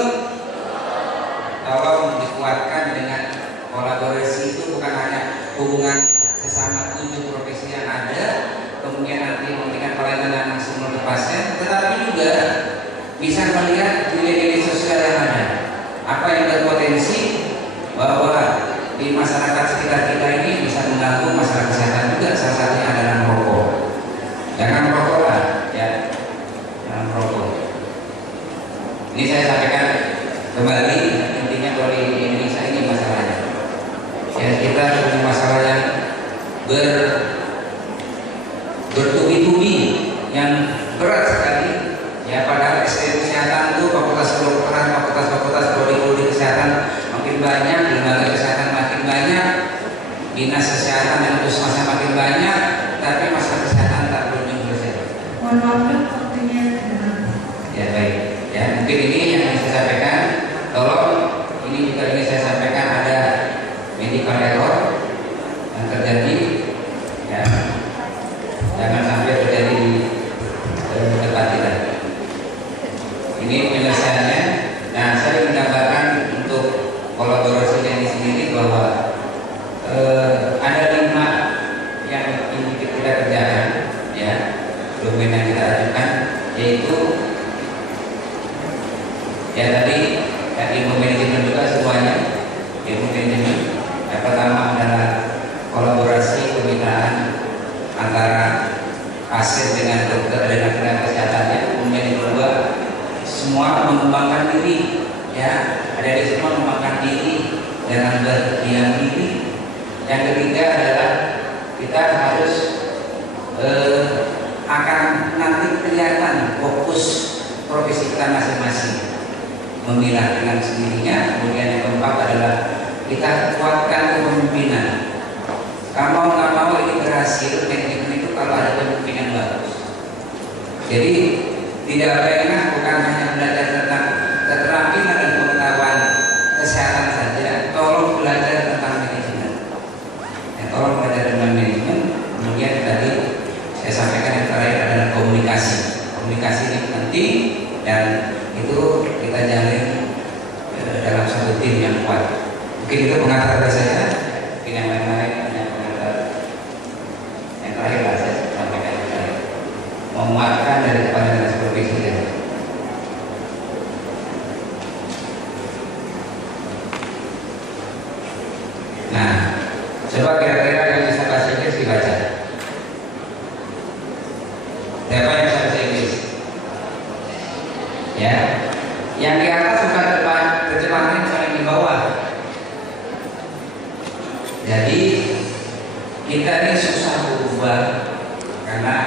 Tolong dikuatkan dengan kolaborasi. Itu bukan hanya hubungan sesama 7 profesi yang ada, kemudian nanti memberikan pelayanan langsung ke pasien, tetapi juga bisa melihat nilai-nilai sosial yang ada, apa yang berpotensi bahwa di masyarakat sekitar kita ini bisa mengganggu masalah kesehatan juga. Salah satunya adalah merokok. Jangan merokok lah, ya, jangan merokok. Ini saya sampaikan kembali, intinya kalau di Indonesia ini masalahnya, ya, kita punya masalah yang bertubi-tubi, yang berat sekali. Ya, padahal SDM kesehatan itu fakultas kedokteran, fakultas prodi kesehatan makin banyak, lembaga kesehatan makin banyak, dinas kesehatan dan puskesmas makin banyak, tapi masalah kesehatan tak berujung selesai. Mohon maaf, waktunya. Ya, baik. Ya, mungkin ini yang ingin saya sampaikan. Tolong, ini juga ingin saya sampaikan, ada medical error yang terjadi. Ya, jangan sampai terjadi di tempat kita. Ini penyelesaiannya. Nah, saya menggambarkan untuk kolaborasi yang di sini bahwa ada 5 yang ingin kita kerjakan, ya, domain yang kita ajukan, yaitu ya tadi ilmu manajemen juga semuanya, ilmu manajemen. Yang pertama adalah kolaborasi kemitraan antara pasien dengan dokter dan tenaga kesehatannya. Kemudian yang kedua, semua mengembangkan diri, ya, ada di semua mengembangkan diri dengan berdiam diri. Yang ketiga adalah kita harus akan nanti kelihatan fokus profesi kita masing-masing, memilah dengan sendirinya. Kemudian yang keempat adalah kita kuatkan kepemimpinan. Kalau nggak mau ini berhasil, manajemen itu kalau ada kepemimpinan bagus. Jadi tidak baiknya bukan hanya belajar tentang keterampilan dan pengetahuan kesehatan saja, tolong belajar tentang manajemen. Ya, tolong belajar tentang manajemen. Kemudian tadi saya sampaikan yang terakhir adalah komunikasi. Komunikasi ini penting dan itu kita jalin dalam satu tim yang kuat. Mungkin itu pengantar dari saya. Mungkin yang lain-lain yang pengantar yang terakhir lah saya sampaikan yang terakhir. Menguatkan dari kepada profesi ya. Nah, coba kira-kira yang bisa bahasa Inggris dibaca. Siapa yang bisa bahasa Inggris? Ya, yang di atas bukan terjemahan, yang di bawah. Jadi kita ini susah berubah karena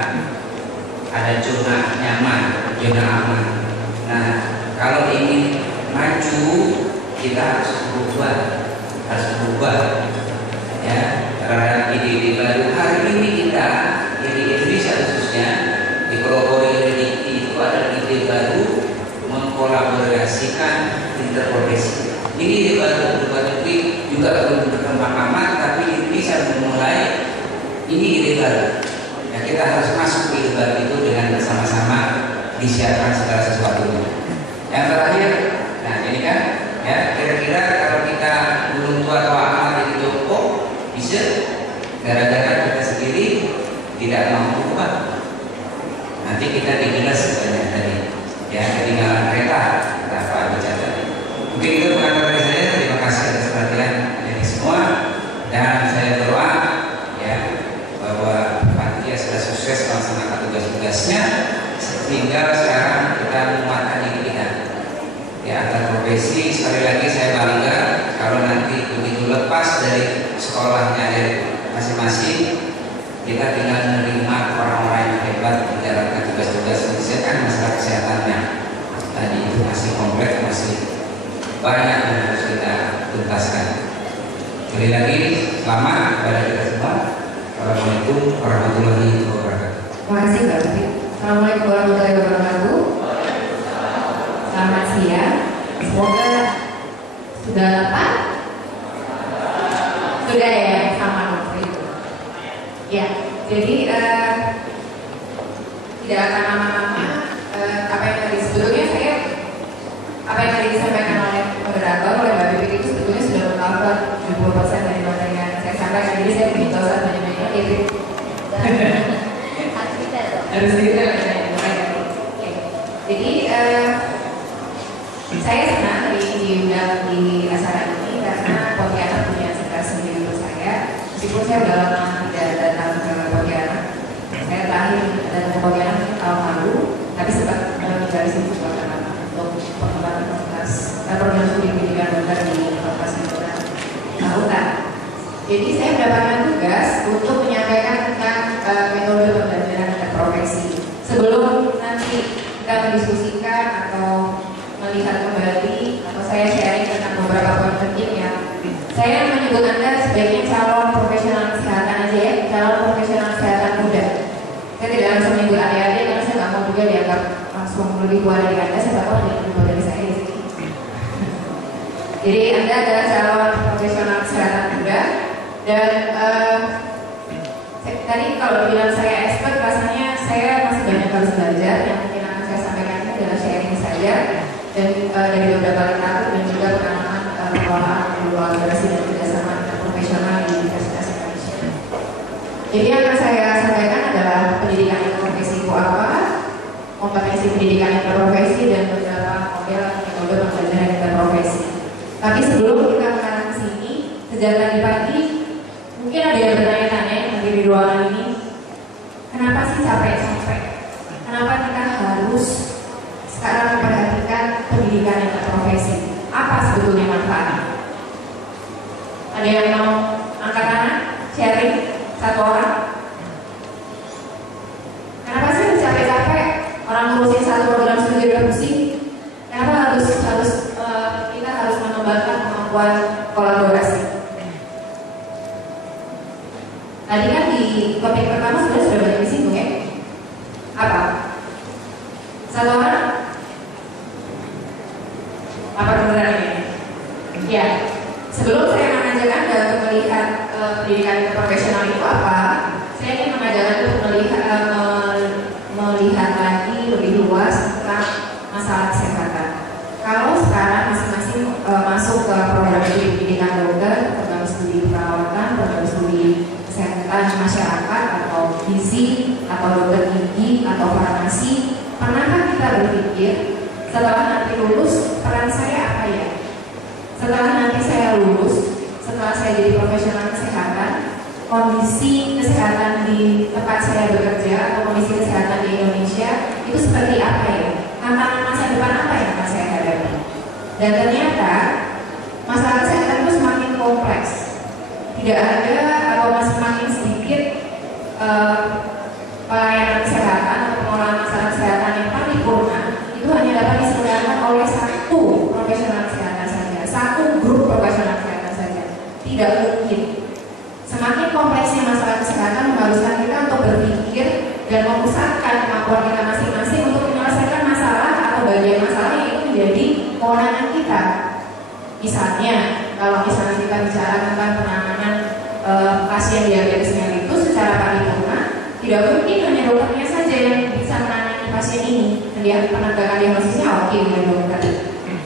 ada zona nyaman, zona aman. Nah, kalau ingin maju kita harus berubah, ya, terhadap ide-ide baru. Hari ini kita di Indonesia khususnya di Polri itu ada ide baru mengkolaborasikan interprofesi. Ini ide baru, luar negeri juga belum berkembang amat, tapi Indonesia memulai ini ide baru. Ya, kita harus masuk ke ide baru itu dengan bersama-sama disiapkan segala sesuatunya. Yang terakhir, nah ini kan, ya kira-kira kalau kita belum tua-tua amat di Joko bisa gara-gara kita sendiri tidak mampu ubah. Nanti kita digilas sebanyak tadi, ya ketinggalan kereta, kata Pak Bicara tadi. Mungkin itu pengantar dari saya. Terima kasih atas perhatian dari semua, dan saya berdoa ya bahwa panitia sudah sukses melaksanakan tugas-tugasnya sehingga sekarang kita menguatkan diri kita ya antar profesi. Sekali lagi saya bangga kalau nanti begitu lepas dari sekolahnya dari masing-masing, kita tinggal menerima orang-orang yang hebat menjalankan tugas-tugas menyelesaikan masalah kesehatannya. Tadi itu masih kompleks, masih banyak yang harus kita tuntaskan. Sekali lagi selamat kepada kita semua. Assalamualaikum warahmatullahi wabarakatuh. Terima kasih Mbak Lufi. Assalamualaikum warahmatullahi wabarakatuh. Selamat siang. Semoga sudah lepas. Sudah ya, sama Lufi. Ya, jadi tidak akan lama-lama. Apa yang tadi sebelumnya apa yang tadi disampaikan oleh moderator oleh Mbak Bibik itu sebetulnya sudah mengcover 70% dari materi yang saya sampaikan. Jadi saya ingin tahu saat banyak-banyak itu. Harus detail ya. Jadi saya senang diundang di acara ini karena Pontianak punya sekitar sendiri untuk saya. Meskipun saya udah lama tidak datang ke Pontianak, saya terakhir datang ke Pontianak tahun lalu, tapi sempat dari sini juga karena untuk pengembangan fakultas program studi pendidikan dokter di Fakultas Kedokteran Hutan. Jadi saya mendapatkan tugas untuk menyampaikan tentang metode pembelajaran dan profesi. Sebelum nanti kita mendiskusikan atau melihat kembali atau saya sharing tentang beberapa poin penting yang saya menyebut Anda sebaiknya calon profesional kesehatan aja ya, calon profesional kesehatan muda. Saya tidak langsung menyebut adik-adik karena saya nggak mau juga dianggap langsung lebih tua dari Anda. Saya tahu lebih tua dari saya di sini. Jadi Anda adalah calon profesional kesehatan muda. Dan tadi kalau bilang saya expert, rasanya saya masih banyak harus belajar. Yang mungkin akan saya sampaikan ini adalah sharing saja dan dari beberapa literatur dan juga pengalaman pengelolaan kolaborasi dan kerjasama profesional di Universitas Indonesia. Jadi yang akan saya sampaikan adalah pendidikan interprofesi itu apa, kompetensi pendidikan interprofesi, dan beberapa model metode pembelajaran interprofesi. Tapi sebelum kita ke arah sini, sejak tadi pagi mungkin ada yang bertanya-tanya yang di ruangan ini, kenapa sih capek-capek? Kenapa kita harus sekarang memperhatikan pendidikan yang berprofesi? Apa sebetulnya manfaatnya? Ada yang mau angkat tangan, sharing satu orang? Kenapa sih harus capek-capek? Orang ngurusin satu program studi udah pusing. Kenapa kita harus mengembangkan kemampuan kolaborasi? Tadi kan di topik pertama sudah banyak disinggung ya. Apa? Satu orang? Apa beneran ini? Ya. Sebelum saya mengajak Anda untuk melihat pendidikan profesional itu apa, saya ingin mengajak Anda untuk melihat lagi lebih luas tentang masalah kesehatan. Kalau sekarang masing-masing masuk ke program studi pendidikan dokter, program studi perawatan, program studi kesehatan masyarakat atau gizi atau dokter gigi atau farmasi, pernahkah kita berpikir setelah nanti lulus peran saya apa ya? Setelah nanti saya lulus, setelah saya jadi profesional kesehatan, kondisi kesehatan di tempat saya bekerja atau kondisi kesehatan di Indonesia itu seperti apa ya? Tantangan masa depan apa yang akan saya hadapi? Dan ternyata masalah kesehatan itu semakin kompleks. Tidak ada atau semakin sedikit pelayanan kesehatan atau pengelolaan masalah kesehatan yang paripurna itu hanya dapat diselenggarakan oleh satu profesional kesehatan saja, satu grup profesional kesehatan saja. Tidak mungkin. Semakin kompleksnya masalah kesehatan mengharuskan kita untuk berpikir dan memusatkan kemampuan kita masing-masing untuk menyelesaikan masalah atau bagian masalah yang itu menjadi kewenangan kita. Misalnya, kalau misalnya kita bicara tentang penanganan pasien diabetes mellitus secara paripurna, tidak mungkin hanya dokternya saja yang bisa menangani pasien ini. Kemudian penegakan diagnosisnya oke oleh dokter.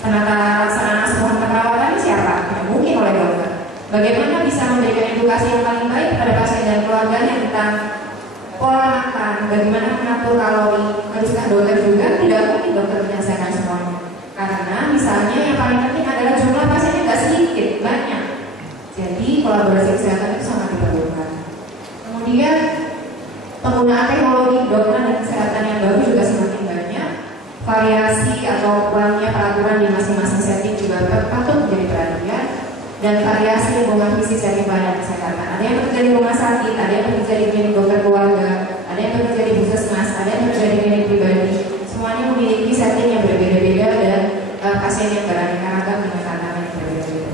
Penata laksana asuhan perawatan siapa? Tidak mungkin oleh dokter. Bagaimana bisa memberikan edukasi yang paling baik kepada pasien dan keluarganya tentang pola makan, bagaimana mengatur kalori, haruskah dokter juga? Tidak mungkin dokter menyelesaikan semuanya. Karena misalnya yang paling penting adalah jumlah pasiennya tidak sedikit, banyak. Jadi kolaborasi kesehatan itu sangat diperlukan. Kemudian penggunaan teknologi kedokteran dan kesehatan yang baru juga semakin banyak. Variasi atau kurangnya peraturan di masing-masing setting juga patut menjadi perhatian. Dan variasi lingkungan fisik setting pelayanan kesehatan. Ada yang bekerja di rumah sakit, ada yang bekerja di klinik dokter keluarga, ada yang bekerja di puskesmas, ada yang bekerja di klinik pribadi. Semuanya memiliki setting yang berbeda-beda dan pasien yang beraneka ragam dengan tantangan yang berbeda-beda.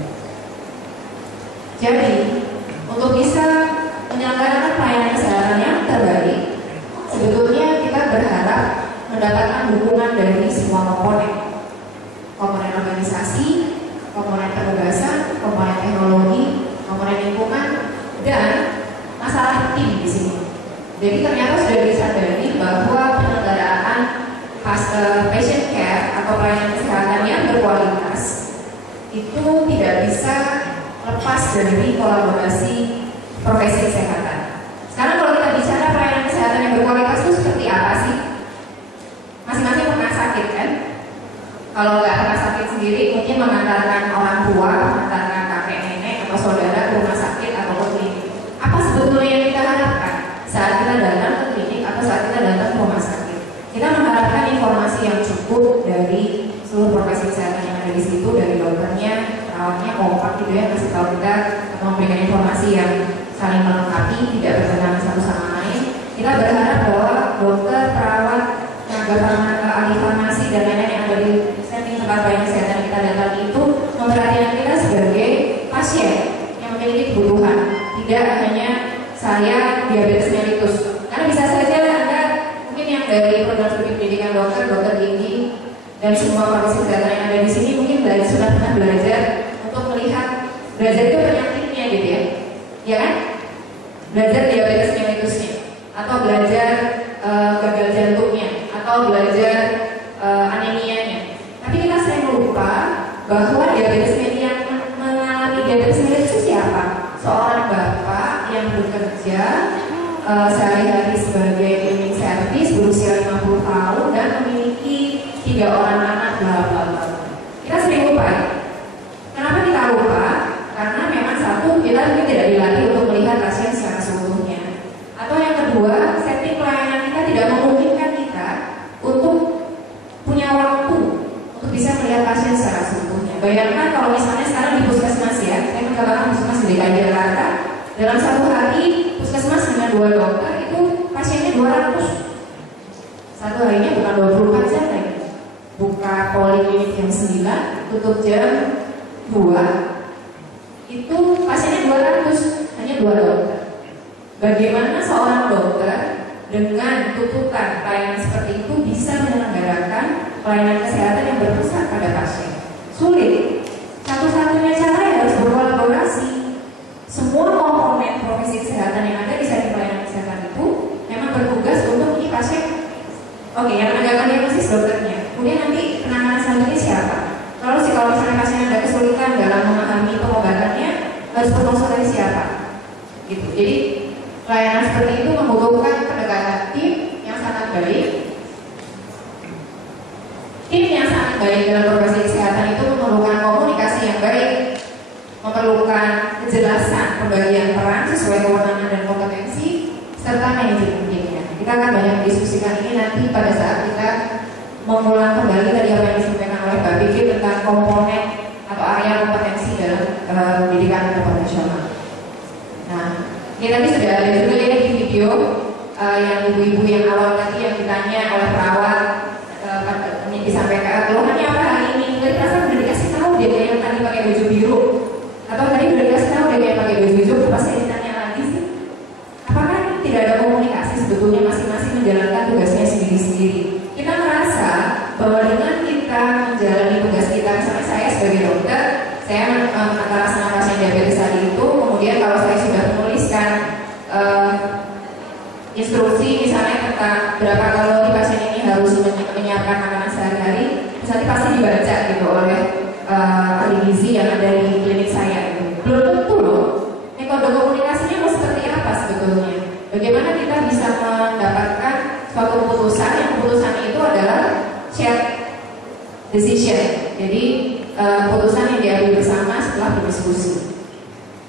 Jadi, untuk bisa menyelenggarakan pelayanan kesehatan yang terbaik, sebetulnya kita berharap mendapatkan dukungan dari semua komponen. Komponen organisasi, komponen penugasan, komponen teknologi, komponen lingkungan, dan masalah tim di sini. Jadi ternyata sudah disadari bahwa penyelenggaraan patient care atau pelayanan kesehatan yang berkualitas itu tidak bisa lepas dari kolaborasi profesi kesehatan. Sekarang kalau kita bicara pelayanan kesehatan yang berkualitas itu seperti apa sih? Masing-masing pernah sakit kan? Kalau nggak pernah sakit sendiri, mungkin mengantarkan orang tua, mengantarkan kakek nenek atau saudara ke rumah sakit atau ke klinik. Apa sebetulnya yang kita harapkan saat kita datang ke klinik atau saat kita datang ke rumah sakit? Kita mengharapkan informasi yang cukup dari seluruh profesi kesehatan yang ada di situ, dari dokternya, perawatnya, kompak gitu ya, kasih tahu kita atau memberikan informasi yang saling melengkapi, tidak bertentangan satu sama lain. Kita berharap bahwa dokter, perawat, tenaga ahli farmasi dan lain-lain yang ada di tempat pelayanan kesehatan kita datang itu memperhatikan kita sebagai pasien yang memiliki kebutuhan, tidak hanya saya diabetes mellitus. Karena bisa saja Anda mungkin yang dari program studi pendidikan dokter gigi dan semua profesi kesehatan yang ada di sini mungkin sudah pernah belajar untuk melihat, belajar itu penyakitnya gitu ya, ya kan? Belajar diabetes mellitusnya, atau belajar gagal jantungnya, atau belajar anemianya. Tapi kita sering lupa bahwa diabetes mellitus yang mengalami diabetes mellitus itu siapa? Seorang bapak yang bekerja sehari-hari sebagai cleaning service berusia 50 tahun dan memiliki 3 orang anak bla bla bla. Kita sering lupa ya? Kenapa kita lupa? Karena memang satu, kita mungkin tidak dilatih untuk melihat pasien secara seutuhnya. Atau yang kedua, setting pelayanan kita tidak memungkinkan kita untuk punya waktu untuk bisa melihat pasien secara seutuhnya. Bayangkan kalau misalnya sekarang di puskesmas ya, saya mengatakan puskesmas di DKI Jakarta, dalam satu hari puskesmas dengan 2 dokter itu pasiennya 200. Satu harinya bukan 24 jam lagi. Buka poliklinik jam 9, tutup jam 2. Itu pasiennya 200, hanya 2 dokter. Bagaimana seorang dokter dengan tuntutan pelayanan seperti itu bisa menyelenggarakan pelayanan kesehatan yang berpusat pada pasien? Sulit. Satu-satunya cara ya harus berkolaborasi. Semua komponen profesi kesehatan yang ada di setting pelayanan kesehatan itu memang bertugas untuk ini pasien. Oke, yang menegakkan diagnosis dokternya. Kemudian nanti penanganan selanjutnya siapa? Kalau misalnya pasien ada kesulitan dalam memahami pengobatannya, harus berkonsultasi siapa? Gitu. Jadi pelayanan seperti itu membutuhkan pendekatan tim yang sangat baik. Tim yang sangat baik dalam profesi kesehatan itu memerlukan komunikasi yang baik, memerlukan kejelasan pembagian peran sesuai kewenangan dan kompetensi, serta manajemen timnya. Kita akan banyak diskusikan ini nanti pada saat kita mengulang kembali tadi apa yang disampaikan oleh Mbak Vicky tentang komponen atau area kompetensi dalam pendidikan profesional. Nah, ini tadi sudah ada juga ya di video yang ibu-ibu yang awal tadi yang ditanya oleh perawat, ini disampaikan keluhannya apa hari ini? Tadi perasaan udah dikasih tahu dia yang tadi pakai baju biru, atau tadi udah dikasih tahu dia pakai baju hijau, kenapa saya ditanya lagi sih? Apakah tidak ada komunikasi sebetulnya masing-masing menjalankan tugasnya sendiri-sendiri? Kita merasa bahwa dengan kita menjalani tugas kita, misalnya saya sebagai dokter, saya antara pasien diabetes tadi itu, kemudian kalau saya sudah menuliskan instruksi misalnya tentang berapa kalori pasien ini harus menyiapkan makanan sehari-hari, nanti pasti dibaca gitu oleh ahli gizi yang ada di klinik saya gitu. Belum tentu loh metode komunikasinya mau seperti apa sebetulnya. Bagaimana kita bisa mendapatkan suatu keputusan yang keputusan itu adalah shared decision. Jadi keputusan yang diambil bersama setelah berdiskusi.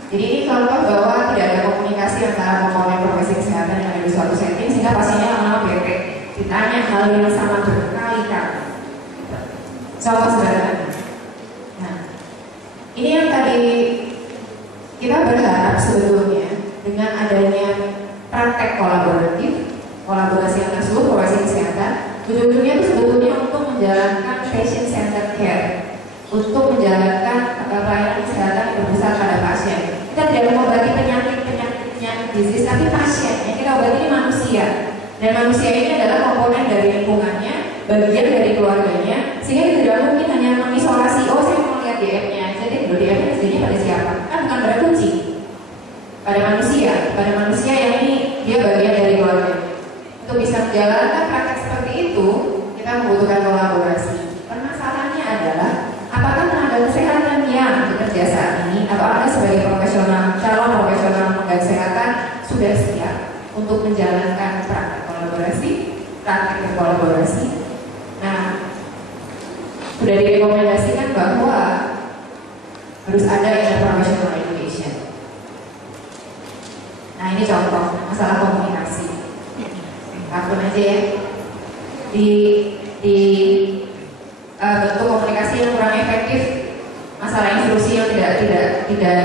Jadi ini contoh bahwa tidak ada komunikasi antara komponen profesi kesehatan yang ada di suatu setting sehingga pasiennya lama-lama bete, ditanya hal yang sama berkali-kali. Contoh sederhana. Nah, ini yang tadi kita berharap sebetulnya dengan adanya praktek kolaboratif, kolaborasi antar seluruh profesi kesehatan, ujung-ujungnya itu sebetulnya untuk menjalankan patient centered care, untuk menjalankan pelayanan kesehatan yang berpusat pada pasien. Kita tidak mengobati penyakit disease, tapi pasien yang kita obati ini manusia, dan manusia ini adalah komponen dari lingkungannya, bagian dari keluarganya, sehingga tidak mungkin hanya mengisolasi. Oh, saya mau lihat DM-nya aja deh, DM-nya sendiri pada siapa? Kan bukan pada kunci, pada manusia yang ini dia bagian dari keluarga. Untuk bisa menjalankan praktek seperti itu, kita membutuhkan kolaborasi. Permasalahannya adalah apakah tenaga kesehatan yang bekerja saat ini atau Anda sebagai profesional, calon profesional tenaga kesehatan sudah siap untuk menjalankan praktek kolaborasi, praktek berkolaborasi. Nah, sudah direkomendasikan bahwa harus ada interprofessional education. Nah, ini contoh masalah komunikasi. Akun aja ya. Di bentuk komunikasi yang kurang efektif, masalah instruksi yang tidak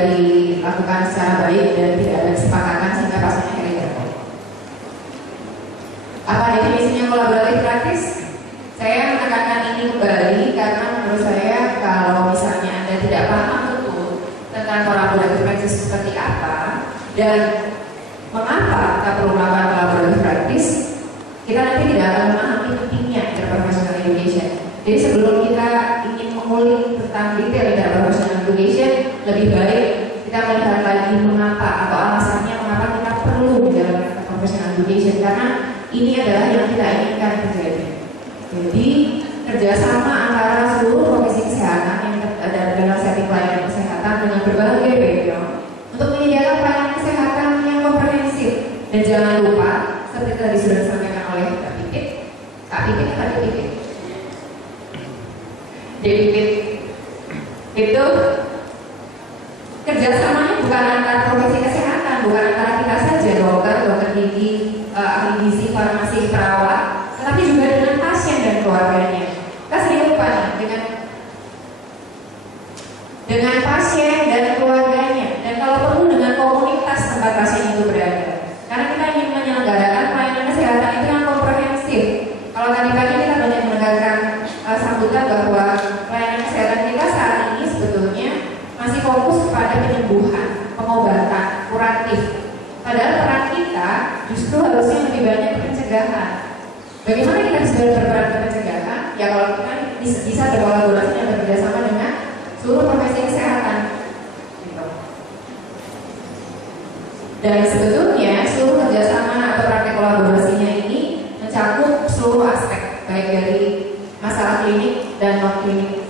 dilakukan secara baik dan tidak ada kesepakatan sehingga pasiennya akhirnya jatuh. Apa definisinya kolaboratif praktis? Saya menekankan ini kembali karena menurut saya kalau misalnya Anda tidak paham betul tentang kolaboratif praktis seperti apa dan mengapa kita perlu melakukan kolaboratif praktis, kita nanti tidak akan memahami pentingnya interprofessional education. Jadi sebelum kita ingin mengulik tentang detail interprofessional education, lebih baik kita melihat lagi mengapa atau alasannya mengapa kita perlu menjalankan interprofessional education, karena ini adalah yang kita inginkan terjadi. Jadi kerjasama antara seluruh profesi kesehatan yang ada dalam setting pelayanan kesehatan dengan berbagai background untuk menyediakan pelayanan kesehatan yang komprehensif. Dan jangan lupa, seperti tadi sudah disampaikan oleh Kak Pipit itu kerjasamanya bukan antara profesi kesehatan, bukan antara kita saja, dokter gigi, ahli gizi, farmasi, perawat, tetapi juga dengan pasien dan keluarganya. Kita sering lupa nih dengan pasien dan keluarganya, dan kalau perlu dengan komunitas tempat pasien itu berada. Karena kita ingin menyelenggarakan pelayanan kesehatan itu yang komprehensif. Kalau tadi pagi kita banyak mendengarkan sambutan bahwa pelayanan kesehatan kita saat ini sebetulnya masih fokus kepada penyembuhan, pengobatan, kuratif. Padahal peran kita justru harusnya lebih banyak pencegahan. Bagaimana kita bisa berperan ke pencegahan? Ya kalau kita bisa berkolaborasi dan bekerjasama dengan seluruh profesi kesehatan. Gitu. Dan sebetulnya seluruh kerjasama atau praktek kolaborasinya ini mencakup seluruh aspek, baik dari masalah klinik dan non klinik.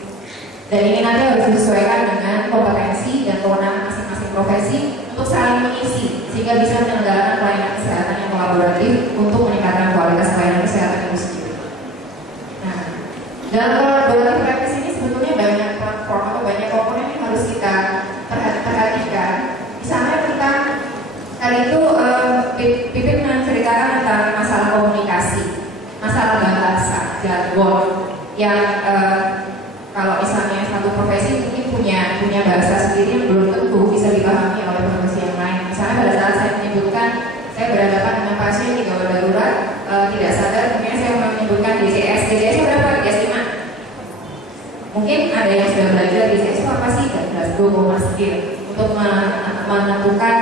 Dan ini nanti harus disesuaikan dengan kompetensi dan kewenangan masing-masing profesi untuk saling mengisi sehingga bisa menyelenggarakan pelayanan kesehatan yang kolaboratif untuk meningkatkan kualitas pelayanan kesehatan itu sendiri. Nah, dalam kolaboratif praktis ini sebetulnya banyak platform atau banyak komponen yang harus kita perhatikan. Misalnya tentang tadi itu Pipit menceritakan tentang masalah komunikasi, masalah bahasa, jargon yang kalau misalnya satu profesi mungkin punya bahasa sendiri yang belum tentu bisa dipahami oleh profesi yang lain. Misalnya pada saat saya menyebutkan saya berhadapan dengan pasien di gawat darurat, tidak sadar mungkin saya menyebutkan DCS berapa? DCS 5. Mungkin ada yang sudah belajar DCS itu apa sih? Glasgow skill untuk menentukan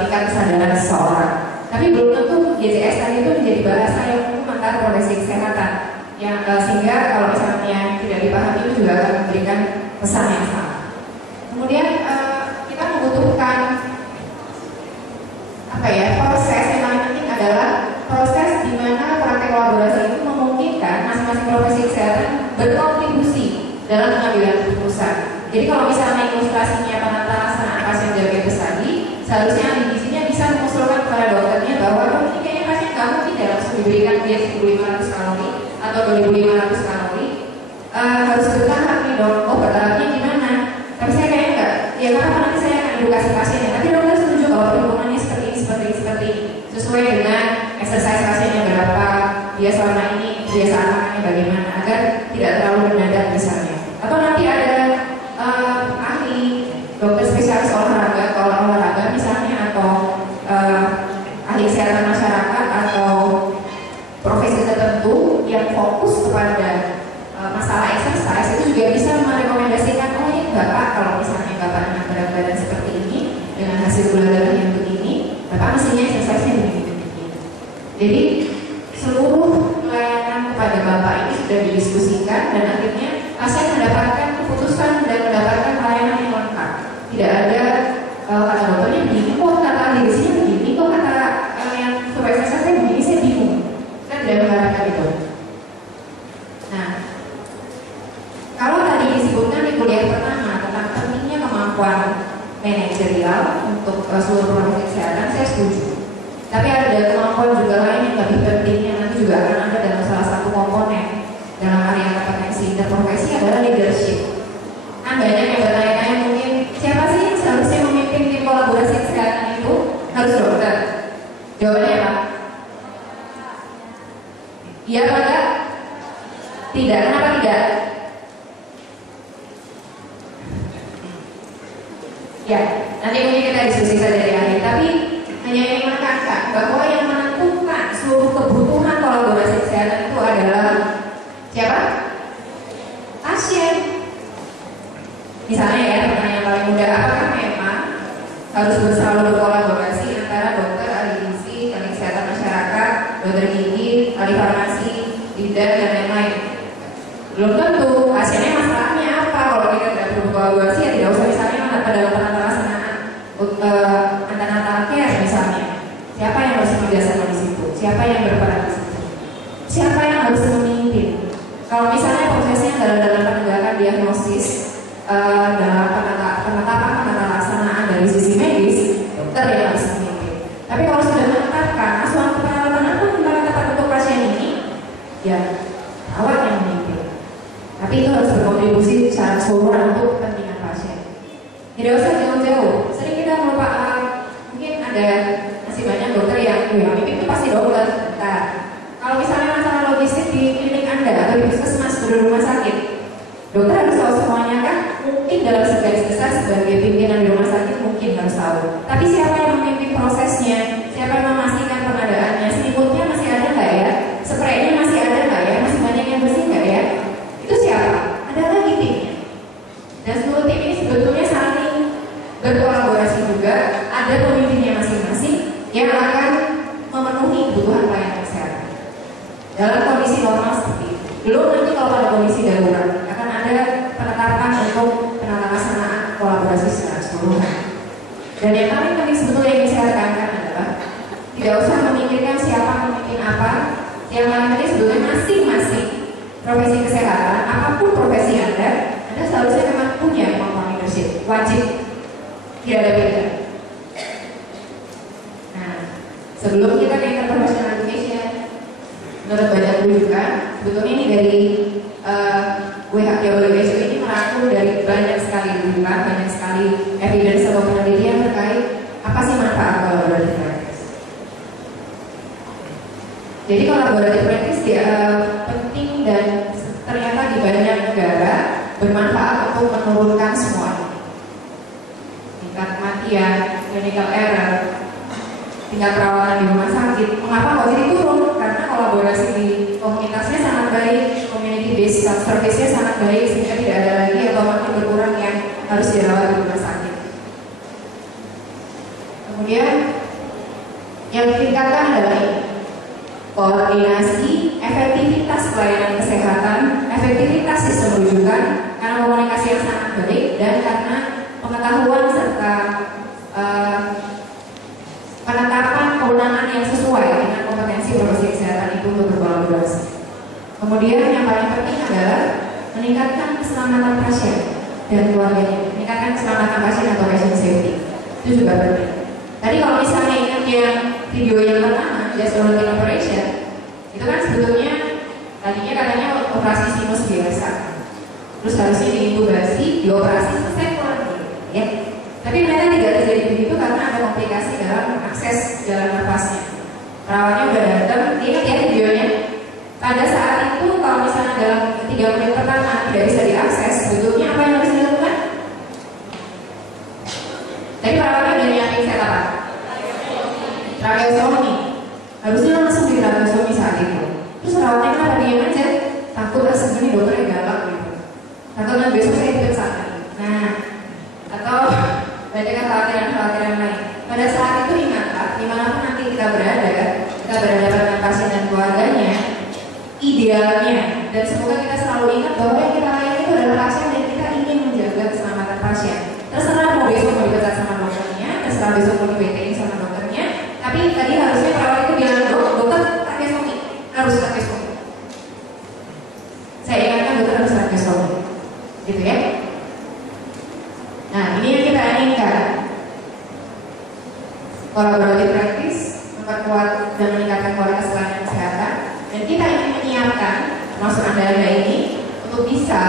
tingkat kesadaran seseorang. Tapi belum tentu DCS tadi itu menjadi bahasa yang umum antara profesi kesehatan. Yang sehingga kalau misalnya tidak dipahami itu juga akan memberikan pesan yang sama. kalau misalnya ilustrasinya penata laksanaan pasien diabetes tadi, seharusnya ahli gizinya bisa mengusulkan kepada dokternya bahwa ini kayaknya pasien kamu tidak langsung diberikan diet 1.500 kalori atau 2.500 kalori, harus bertahap nih dok. Oh bertahapnya gimana? Tapi saya kayaknya enggak. Ya karena nanti saya akan edukasi pasiennya. Tapi dokter setuju kalau perhitungannya seperti ini, sesuai dengan exercise pasiennya berapa, dia selama ini kebiasaan makannya bagaimana, agar tidak terlalu mendadak misalnya. Atau nanti ada ahli dokter spesialis olahraga, kalau olahraga misalnya, atau ahli kesehatan masyarakat atau profesi tertentu yang fokus kepada masalah exercise, itu juga bisa merekomendasikan, oh ini bapak kalau misalnya bapak dengan berat badan seperti ini dengan hasil gula darah yang begini, bapak mestinya exercise-nya begini. Jadi seluruh pelayanan kepada bapak ini sudah didiskusikan dan akhirnya pasien mendapatkan keputusan dan mendapatkan pelayanan yang lengkap. Tidak ada kata dokternya begini, kok kata gizinya begini, kok kata yang supervisor saya begini, saya bingung. Kita tidak mengharapkan itu. Nah, kalau tadi disebutkan di kuliah pertama tentang pentingnya kemampuan manajerial untuk seluruh profesi kesehatan, saya setuju. Tapi ada kemampuan juga lain yang lebih penting yang nanti juga akan ada dalam salah satu komponen dalam area kompetensi interprofesi adalah leadership. Kan banyak yang bertanya-tanya mungkin siapa sih yang seharusnya memimpin tim kolaborasi kesehatan itu? Harus dokter. Jawabannya apa? Iya atau enggak? Tidak. Kenapa tidak? Ya, nanti mungkin kita diskusi saja di akhir. Tapi hanya ingin menekankan bahwa yang menentukan seluruh kebutuhan kolaborasi kesehatan itu adalah siapa? Pasien. Misalnya ya, pertanyaan paling mudah, apakah memang harus selalu berkolaborasi antara dokter, ahli gizi, ahli kesehatan masyarakat, dokter gigi, ahli farmasi, bidan, dan lain-lain? Belum tentu. Pasiennya masalahnya apa? Kalau kita tidak berkolaborasi, ya tidak usah misalnya dalam penata laksanaan antenatal care misalnya. Siapa yang harus membiasakan di situ? Siapa yang berperan di situ? Siapa yang harus memimpin? Kalau misalnya prosesnya adalah dalam penegakan diagnosis, dalam penetapan penata laksanaan dari sisi medis, dokter yang harus memimpin. Tapi kalau sudah menetapkan asuhan keperawatan apa yang paling tepat untuk pasien ini, ya perawat yang memimpin. Tapi itu harus berkontribusi secara keseluruhan untuk kepentingan pasien. Tidak usah jauh-jauh. Sering kita melupakan, mungkin ada masih banyak dokter yang memimpin itu pasti dokter. Nah, kalau misalnya masalah logistik di klinik Anda atau di puskesmas atau di rumah sakit, dokter harus tahu semuanya kan? Mungkin dalam segaris besar sebagai pimpinan di rumah sakit mungkin harus tahu. Tapi siapa yang memimpin prosesnya? Siapa yang memastikan pengadaannya? Selimutnya masih ada nggak ya? Spraynya masih ada nggak ya? Masih banyak yang bersih nggak ya? Itu siapa? Ada lagi timnya. Dan seluruh tim ini sebetulnya saling berkolaborasi juga. Ada pemimpinnya masing-masing yang akan memenuhi kebutuhan pelayanan kesehatan dalam kondisi normal seperti itu. Belum nanti kalau pada kondisi darurat akan ada penetapan untuk penata laksanaan kolaborasi secara keseluruhan. Dan yang paling penting sebetulnya yang saya tekankan adalah tidak usah memikirkan siapa memimpin apa. Yang paling penting sebetulnya masing-masing profesi kesehatan, apapun profesi Anda seharusnya memang punya kemampuan leadership, wajib, tidak ada beda. Nah, sebelum kita ke interprofessional education, menurut banyak rujukan, sebetulnya ini dari WHO ini merangkum dari banyak sekali rujukan, banyak sekali evidence atau penelitian terkait apa sih manfaat collaborative practice. Jadi collaborative practice penting dan ternyata di banyak negara bermanfaat untuk menurunkan semuanya. Tingkat kematian, clinical error, tingkat perawatan di rumah sakit. Mengapa kok jadi turun? Karena kolaborasi di komunitasnya sangat baik, community based service-nya sangat baik, sehingga tidak ada lagi atau makin berkurang yang harus dirawat di rumah sakit. Kemudian yang ditingkatkan adalah koordinasi, efektivitas pelayanan kesehatan, efektivitas sistem rujukan, karena komunikasi yang sangat baik dan karena pengetahuan serta penetapan kewenangan yang sesuai dengan kompetensi profesi kesehatan itu untuk berkolaborasi. Kemudian yang paling penting adalah meningkatkan keselamatan pasien. dan keluarganya, meningkatkan keselamatan pasien atau patient safety. Itu juga penting. Tadi kalau misalnya ingat yang video yang pertama, just routine operation, itu kan sebetulnya tadinya katanya operasi sinus biasa, terus harusnya diintubasi, dioperasi selesai pulang, ya. Tapi ternyata tidak terjadi begitu karena ada komplikasi dalam akses jalan nafasnya. Perawatnya udah datang, ingat ya videonya. Pada saat itu kalau misalnya dalam 3 menit pertama tidak bisa diakses, sebetulnya apa yang harus dilakukan? Tadi perawatnya udah nyiapin set apa? Tracheostomy. Harusnya langsung di tracheostomy saat itu. Terus perawatnya kenapa diam aja? Takut segini dokternya galak gitu. Takut kan besok saya diperiksa. Nah, atau banyak kekhawatiran lain. Pada saat itu ingatlah, dimanapun nanti kita berhadapan dengan pasien dan keluarganya, idealnya dan semoga kita selalu ingat bahwa yang kita layani itu adalah pasien dan kita ingin menjaga keselamatan pasien. Terserah mau besok mau dipecat sama dokternya, terserah besok mau di-BT-in sama dokternya, tapi tadi harusnya perawat itu bilang dokter tracheostomy, harus tracheostomy. Saya ingatkan dokter harus tracheostomy, gitu ya. Nah, ini yang kita inginkan. Kolaboratif praktis, memperkuat dan meningkatkan kualitas pelayanan kesehatan, dan kita ingin menyiapkan, termasuk Anda ini, untuk bisa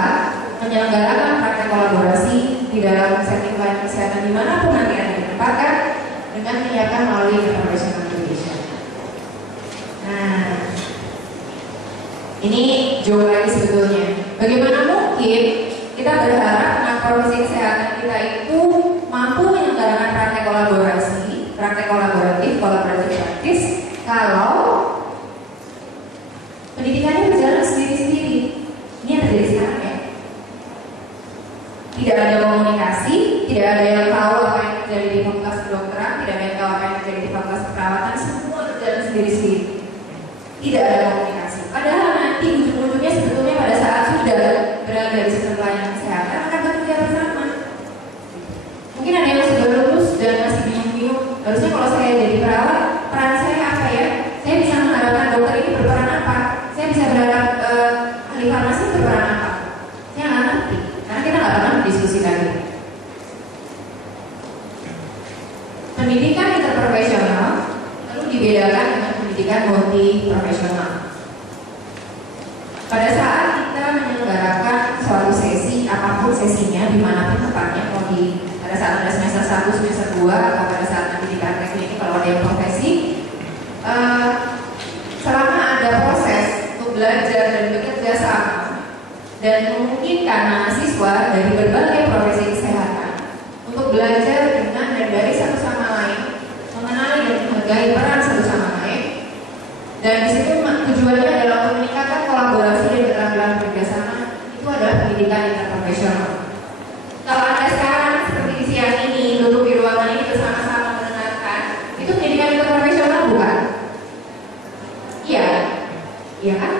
menyelenggarakan praktek kolaborasi di dalam setting pelayanan kesehatan dimanapun nanti Anda ditempatkan dengan menyiapkan melalui interpersonal education. Nah, ini jauh lagi sebetulnya. Bagaimana mungkin kita berharap dengan profesi kesehatan kita itu mampu menyelenggarakan praktek kolaboratif praktis kalau pendidikannya berjalan sendiri-sendiri. Ini yang terjadi sekarang ya. Tidak ada komunikasi, tidak ada yang tahu apa yang terjadi di fakultas kedokteran, tidak ada yang tahu apa yang terjadi di fakultas keperawatan, semua berjalan sendiri-sendiri. Tidak ada komunikasi. Padahal nanti ujung-ujungnya sebetulnya pada saat sudah berada di sistem pelayanan kesehatan akan bekerja bersama. Mungkin ada yang sudah lulus dan masih bingung-bingung. Harusnya kalau saya jadi perawat, peran saya apa ya? Saya bisa mengharapkan dokter ini berperan apa? Saya bisa berharap ahli farmasi berperan apa? Saya nggak ngerti, karena kita nggak pernah mendiskusikan itu. Pendidikan interprofesional perlu dibedakan dengan pendidikan multi profesional. Pada saat kita menyelenggarakan suatu sesi, apapun sesinya, dimanapun tempatnya, mau pada saat ada semester 1, semester 2, atau pada saat nanti di praktek ini kalau ada yang profesi, selama ada proses untuk belajar dan bekerja sama dan memungkinkan mahasiswa dari berbagai profesi kesehatan untuk belajar dengan dan dari satu sama lain, mengenali dan menghargai peran satu sama lain, dan di situ tujuannya adalah untuk meningkatkan kolaborasi dan keterampilan kerjasama. Itu adalah pendidikan interprofesional. Kalau Anda sekarang seperti di siang ini duduk di ruangan ini bersama-sama mendengarkan, itu pendidikan interprofesional bukan? Iya, iya kan?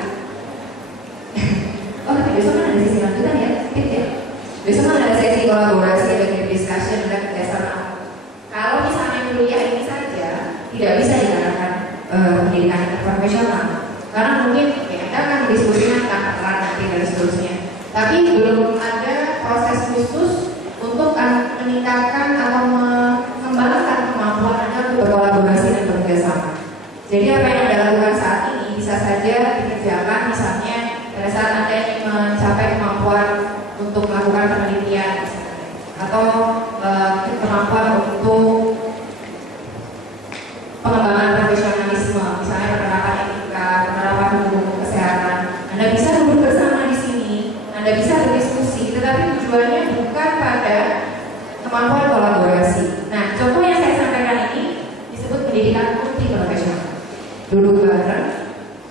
Oh, tapi besok kan ada sesi lanjutan ya, ya. Besok kan ada sesi kolaborasi dan discussion dan kerjasama. Kalau misalnya kuliah ini saja tidak bisa dikatakan pendidikan interprofesional, karena mungkin ya Anda akan didiskusikan tentang peran nanti dan seterusnya. Tapi belum ada proses khusus untuk meningkatkan atau mengembangkan kemampuan Anda untuk berkolaborasi dan bekerjasama. Jadi apa yang Anda lakukan saat ini bisa saja dikerjakan misalnya pada saat Anda ingin mencapai kemampuan untuk melakukan penelitian misalnya, atau kemampuan untuk pengembangan profesionalisme, misalnya penerapan etika, penerapan hukum kesehatan. Anda bisa duduk bersama di sini, Anda bisa berdiskusi, tetapi tujuannya bukan pada kemampuan kolaborasi. Nah, contoh yang saya sampaikan ini disebut pendidikan multi profesional. Duduk bareng,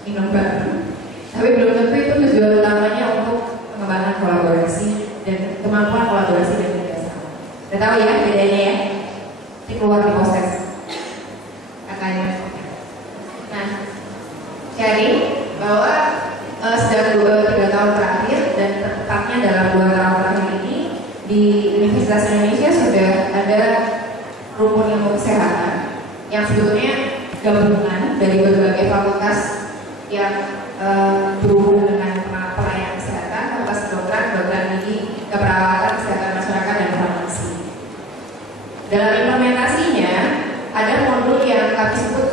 minum bareng, tapi belum tentu itu tujuan utamanya untuk pengembangan kolaborasi dan kemampuan kolaborasi dan kerjasama. Udah tahu ya bedanya ya? Ini keluar di proses. Nah, sharing bahwa sejak 3 tahun terakhir dan tepatnya dalam 2 tahun terakhir ini di Universitas Indonesia sudah ada rumpun ilmu kesehatan yang sebetulnya gabungan dari berbagai fakultas yang berhubungan dengan pelayanan kesehatan, fakultas kedokteran, kedokteran gigi, keperawatan, kesehatan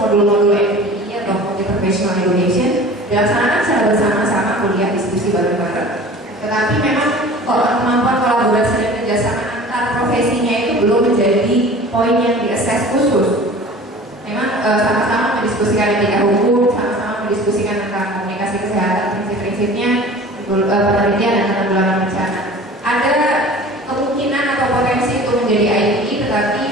modul-modul MPI atau Multi-Professional Education dilaksanakan secara bersama-sama, kuliah diskusi bareng-bareng. Tetapi memang kemampuan kolaborasi dan kerjasama antar profesinya itu belum menjadi poin yang diakses khusus. Memang sama-sama mendiskusikan etika hukum, sama-sama mendiskusikan tentang komunikasi kesehatan, prinsip-prinsipnya, penelitian dan penanggulangan bencana. Ada kemungkinan atau potensi untuk menjadi IPI, tetapi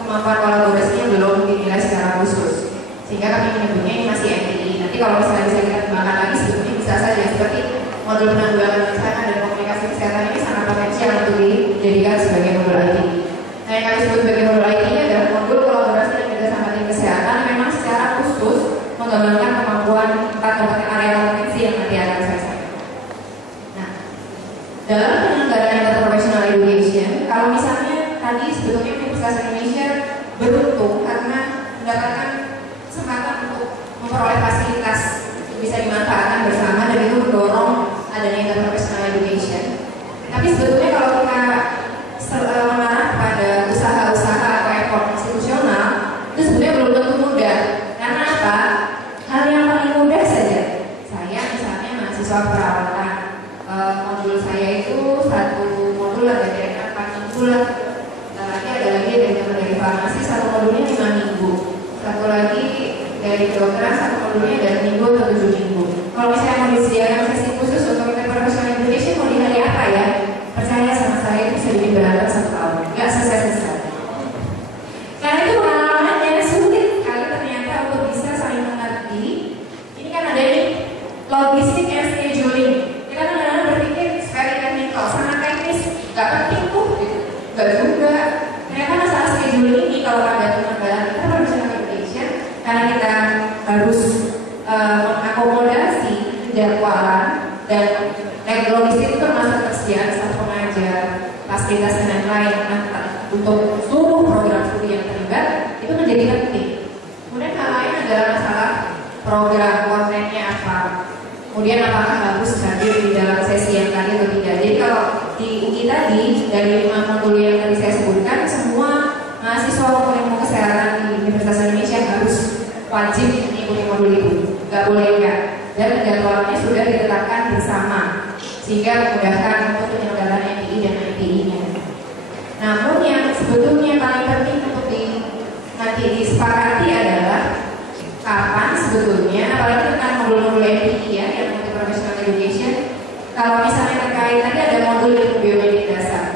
kemampuan kolaborasinya belum dinilai secara khusus, sehingga kami menyebutnya ini masih MPI. Nanti kalau misalnya bisa kita kembangkan lagi, sebetulnya bisa saja seperti modul penanggulangan bencana dan komunikasi kesehatan ini sangat potensial untuk dijadikan sebagai modul IPI. Nah, yang kami sebut sebagai modul IPI adalah modul kolaborasi dan kerjasama tim kesehatan memang secara khusus mengembangkan kemampuan empat area kompetensi yang nanti akan saya sampaikan. Nah, dalam penyelenggaraan interprofessional education, kalau misalnya tadi sebetulnya Universitas Indonesia beruntung karena mendapatkan kesempatan untuk memperoleh fasilitas yang bisa dimanfaatkan bersama dan itu mendorong adanya interprofessional education. Tapi sebetulnya kalau kita mengarah pada usaha-usaha atau effort institusional, itu sebenarnya belum tentu mudah. Karena apa? Hal yang paling mudah saja. Saya misalnya mahasiswa perawatan, modul saya itu satu modul ada kira-kira 4 minggu lah. Ada lagi dari farmasi, satu modulnya 5 minggu. Satu lagi dari kedokteran, satu modulnya dari minggu atau 7 minggu. Kalau misalnya mau disediakan sesi khusus untuk interprofessional education, mau di hari apa ya? Percaya sama saya itu bisa jadi berantem 1 tahun, nggak selesai-selesai. Karena itu pengalamannya sulit sekali ternyata untuk bisa saling mengerti. Ini kan ada nih logistik and scheduling. Kita kadang-kadang berpikir very technical, sangat teknis, nggak penting tuh, gitu. Nggak juga. Ternyata masalah scheduling ini kalau ada penyelenggaraan interprofessional education, karena kita harus mengakomodasi jadwalan dan logistik itu termasuk persediaan staf pengajar, fasilitas dan lain-lain untuk seluruh program studi yang terlibat itu menjadi penting. Kemudian hal lain adalah masalah program kontennya apa, kemudian apakah harus hadir di dalam sesi yang tadi atau tidak. Jadi kalau di UI tadi dari 5 modul yang tadi saya sebutkan, semua mahasiswa ilmu kesehatan di Universitas Indonesia harus wajib mengikuti modul itu, nggak boleh enggak. Dan jadwalnya sudah ditetapkan bersama sehingga memudahkan untuk penyelenggaraan MPI dan IPI-nya. Namun yang sebetulnya paling penting untuk nanti disepakati adalah kapan sebetulnya, apalagi tentang modul-modul MPI ya, yang multi-professional education. Kalau misalnya terkait tadi ada modul ilmu biomedik dasar.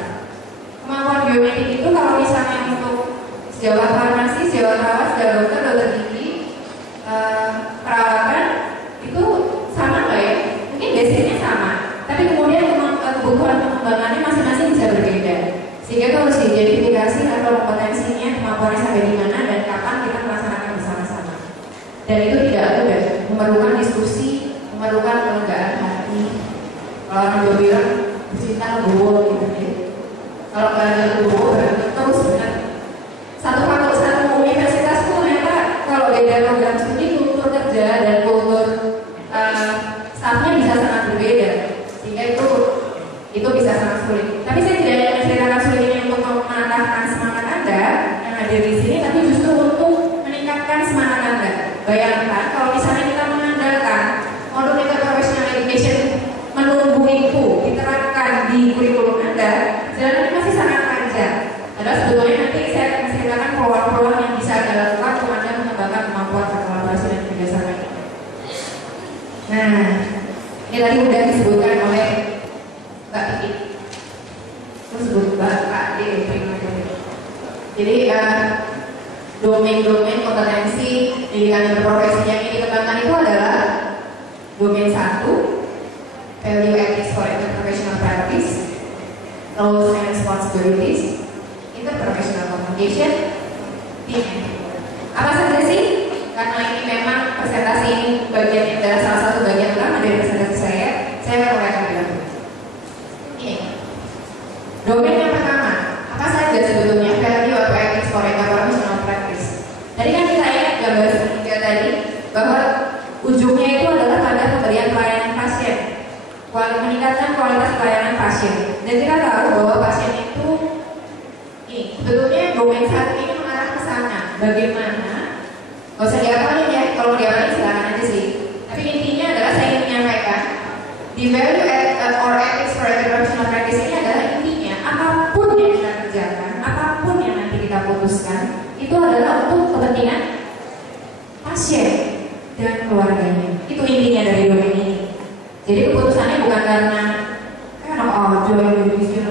Kemampuan biomedik itu kalau misalnya untuk sejawat farmasi, sejawat perawat, sejawat dokter, dokter gigi, perawatan itu sama nggak ya? Mungkin basicnya sama, tapi kemudian kebutuhan pengembangannya masing-masing bisa berbeda. Sehingga itu harus diidentifikasi atau kompetensinya, kemampuannya sampai di mana dan kapan kita melaksanakan bersama-sama. Dan itu tidak mudah, memerlukan diskusi, memerlukan pelegaan hati. Kalau orang Jawa bilang cinta legowo gitu ya. Kalau nggak ada legowo berarti terus benar. Satu universitas itu ternyata kalau beda program studi, kultur kerja dan kultur staffnya bisa sangat berbeda, sehingga itu bisa sangat sulit. Tapi saya tidak hanya menceritakan sulit ini untuk menambahkan semangat Anda yang hadir di sini, tapi justru untuk meningkatkan semangat Anda. Bayangkan kalau misalnya kita mengandalkan modul interprofessional education menunggu itu diterapkan di kurikulum Anda, jalan ini masih sangat panjang. Padahal sebetulnya nanti saya akan menceritakan peluang-peluang yang bisa Anda lakukan untuk Anda mengembangkan kemampuan berkolaborasi dan kerjasama. Nah, ini tadi sudah disebutkan oleh Mbak Kiki, terus Mbak Kak D. Jadi domain-domain kompetensi pendidikan berprofesi yang ini dikembangkan itu adalah domain 1, value ethics for interprofessional practice, roles and responsibilities, interprofessional communication, team. Apa saja sih? Karena ini memang presentasi ini bagian adalah salah satu bagian utama dari presentasi saya akan uraikan dulu. Ini domain yang pertama, apa saja sebetulnya value atau ethics for interprofessional practice? Tadi kan kita ingat gambar segitiga tadi bahwa ujungnya itu adalah pada pemberian pelayanan pasien, meningkatkan kualitas pelayanan pasien. Dan kita tahu bahwa pasien itu sebetulnya domain 1 ini mengarah ke sana. Bagaimana Gak usah diapalin ya, kalau diapalin silakan aja sih. Tapi intinya adalah saya ingin menyampaikan di value or ethics for educational practice ini adalah intinya apapun yang kita kerjakan, apapun yang nanti kita putuskan itu adalah untuk kepentingan pasien dan keluarganya. Itu intinya dari domain ini. Jadi keputusannya bukan karena anak aja yang bisa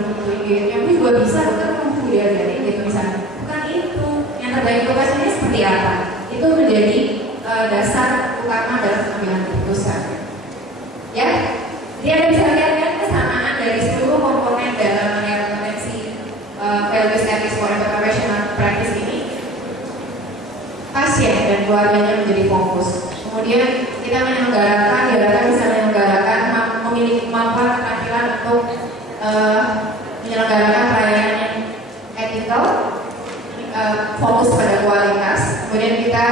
yang juga bisa dokter mampu dia jadi gitu misalnya. Bukan itu. Yang terbaik untuk pasiennya seperti apa? Itu menjadi dasar utama dalam pengambilan keputusan. Ya, jadi Anda bisa lihat kan kesamaan dari seluruh komponen dalam rekomendasi values ethics for professional practice ini. Pasien dan keluarganya menjadi fokus. Kemudian kita menyelenggarakan, bisa menyelenggarakan memiliki kemampuan keterampilan untuk menyelenggarakan pelayanan yang ethical, fokus pada kualitas. Kemudian kita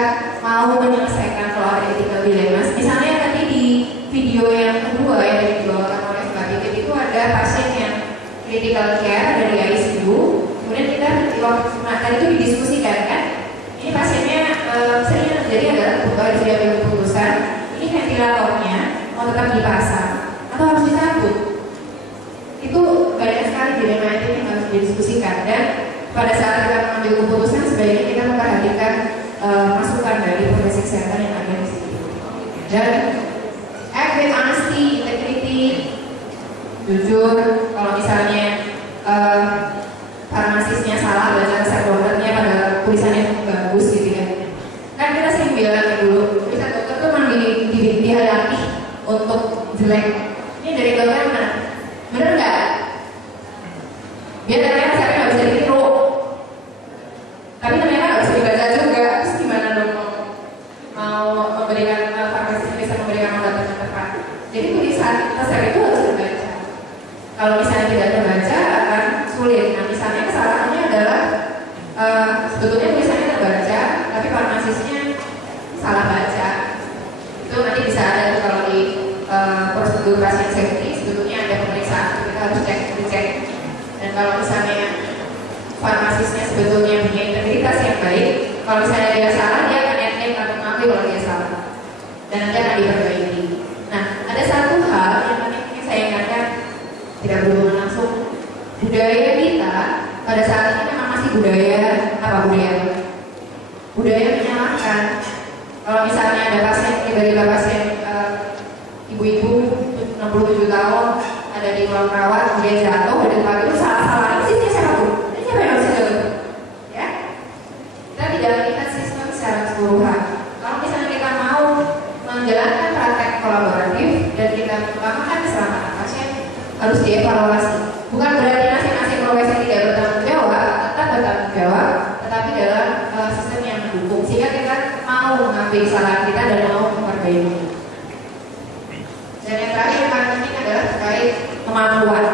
mau menyelesaikan kalau ada ethical dilemmas. Misalnya tadi di video yang kedua yang dibawakan oleh Mbak Titik itu ada pasien yang critical care dari ICU. Kemudian kita tadi itu didiskusikan kan. Ini pasiennya sering yang terjadi adalah harus diambil keputusan. Ini ventilatornya mau tetap dipasang atau harus dicabut. Itu banyak sekali dilema yang harus didiskusikan dan pada saat kita mengambil keputusan sebaiknya kita memperhatikan masukan dari profesi kesehatan yang ada di sini. Dan act with honesty, integrity, jujur. Kalau misalnya farmasisnya salah baca resep dokternya pada tulisannya bagus gitu ya. Kan kita sering bilang dulu, tulisan dokter tuh memang dihadapi untuk jelek. Ini dari dokter mana? Bener nggak? Biar ternyata saya nggak bisa ditiru. Tapi ternyata nggak bisa dibaca juga. Terus gimana dong mau memberikan farmasis bisa memberikan obat yang tepat? Jadi tulisan resep itu harus dibaca. Kalau misalnya tidak terbaca akan sulit. Nah misalnya kesalahannya adalah sebetulnya tulisannya terbaca, tapi farmasisnya salah baca. Itu nanti bisa ada kalau di prosedur pasien safety sebetulnya ada pemeriksaan kita harus dicek. Dan kalau misalnya farmasisnya sebetulnya punya integritas yang baik, kalau misalnya dia salah dia akan admit atau mengakui kalau dia salah dan nanti akan diperbaiki. Nah ada satu hal yang penting saya ingatkan tidak berhubungan langsung budaya kita pada saat ini memang masih budaya menyalahkan. Kalau misalnya ada pasien tiba-tiba pasien ibu-ibu 67 tahun ada di ruang rawat kemudian jatuh di tempat itu salah ini siapa tuh? Ini siapa yang harus jaga? Ya, kita tidak melihat sistem secara keseluruhan. Kalau misalnya kita mau menjalankan praktek kolaboratif dan kita mengutamakan keselamatan pasien harus dievaluasi. Bukan berarti masing-masing profesi tidak bertanggung jawab, tetap bertanggung jawab, tetapi dalam sistem yang mendukung sehingga kita mau mengambil kesalahan kita dan mau memperbaiki. Dan yang terakhir yang paling penting adalah terkait kemampuan